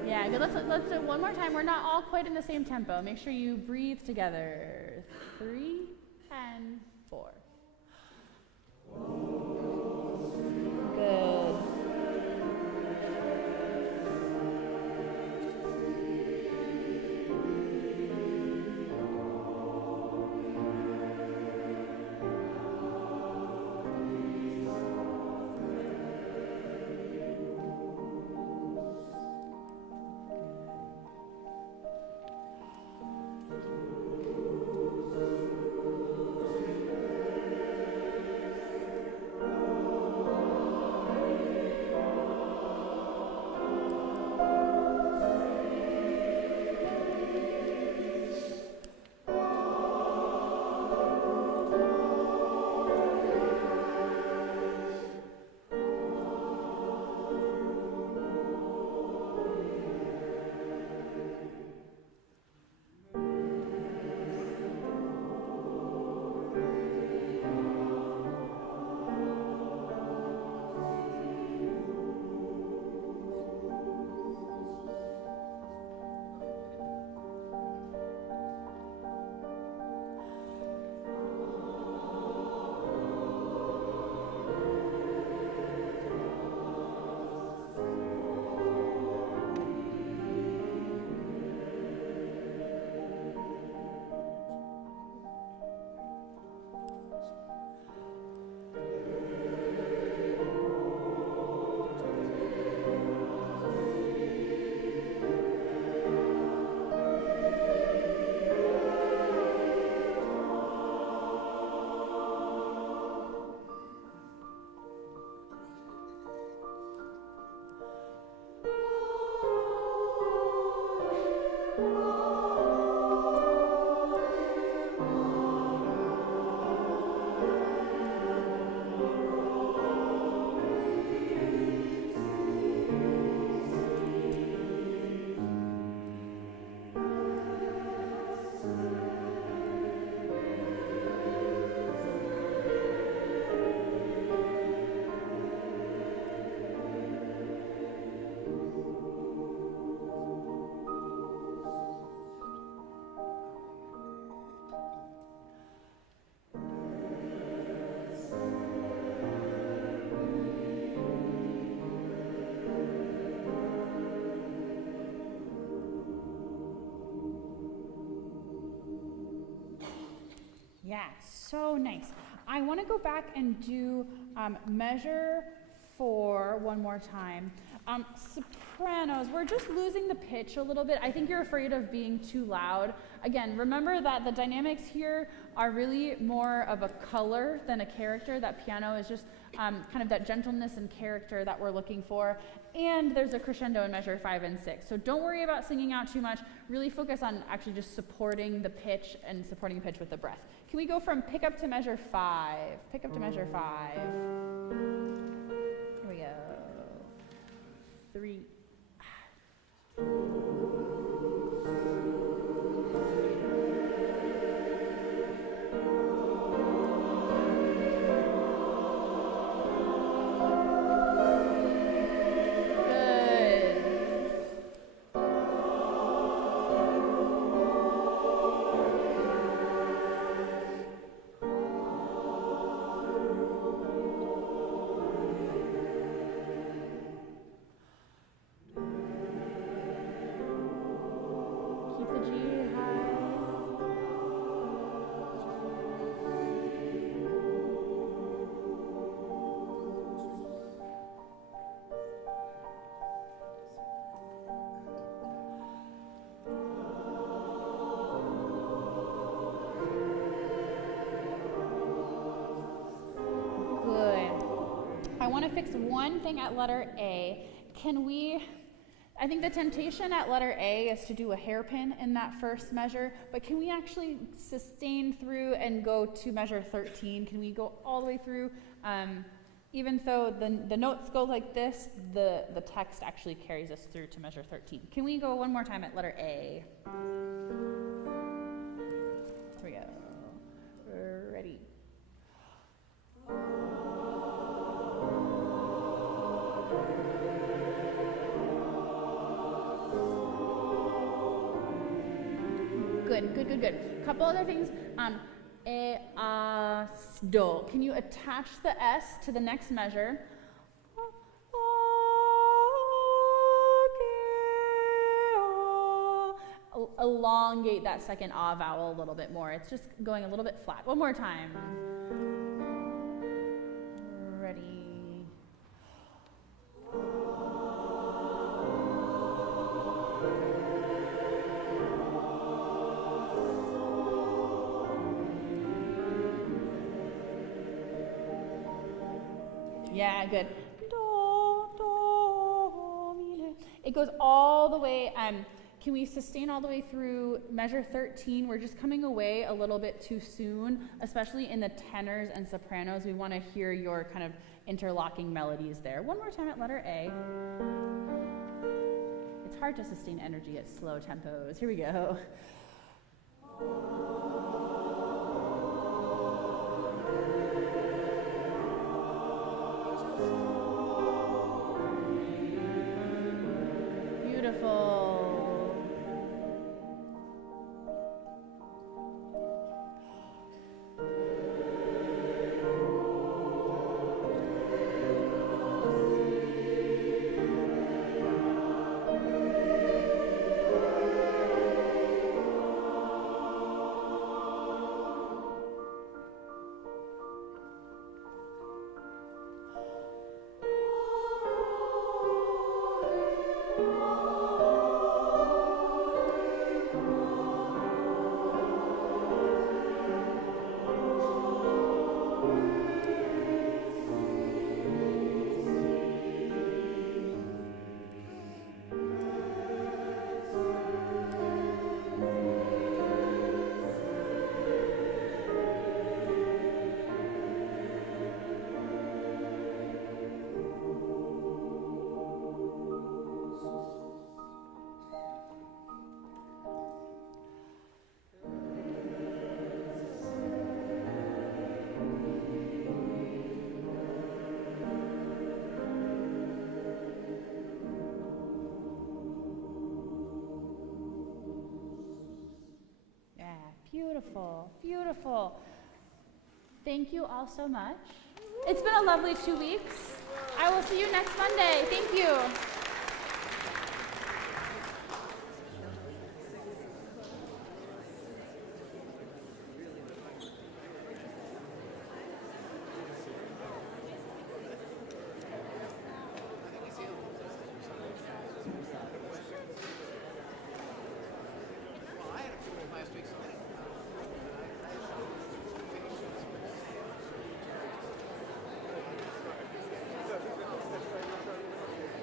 Yeah, good. Let's do it one more time. We're not all quite in the same tempo. Make sure you breathe together. 3 and 4. Good. Yeah, so nice. I want to go back and do measure 4 one more time. Sopranos, we're just losing the pitch a little bit. I think you're afraid of being too loud. Again, remember that the dynamics here are really more of a color than a character. That piano is just kind of that gentleness and character that we're looking for. And there's a crescendo in measure 5 and 6. So don't worry about singing out too much. Really focus on actually just supporting the pitch and supporting the pitch with the breath. Can we go from pick up to measure 5? Pick up to measure 5. Here we go. 3. I want to fix one thing at letter A. I think the temptation at letter A is to do a hairpin in that first measure, but can we actually sustain through and go to measure 13? Can we go all the way through? Even though the notes go like this, the text actually carries us through to measure 13. Can we go one more time at letter A? Here we go. Ready. Good. Couple other things. Do. Can you attach the S to the next measure? Elongate that second ah vowel a little bit more. It's just going a little bit flat. One more time. Ready. Yeah, good. Do, do, mi, re. It goes all the way. Can we sustain all the way through measure 13? We're just coming away a little bit too soon, especially in the tenors and sopranos. We want to hear your kind of interlocking melodies there. One more time at letter A. It's hard to sustain energy at slow tempos. Here we go. Beautiful. Beautiful, beautiful. Thank you all so much. It's been a lovely 2 weeks. I will see you next Monday. Thank you.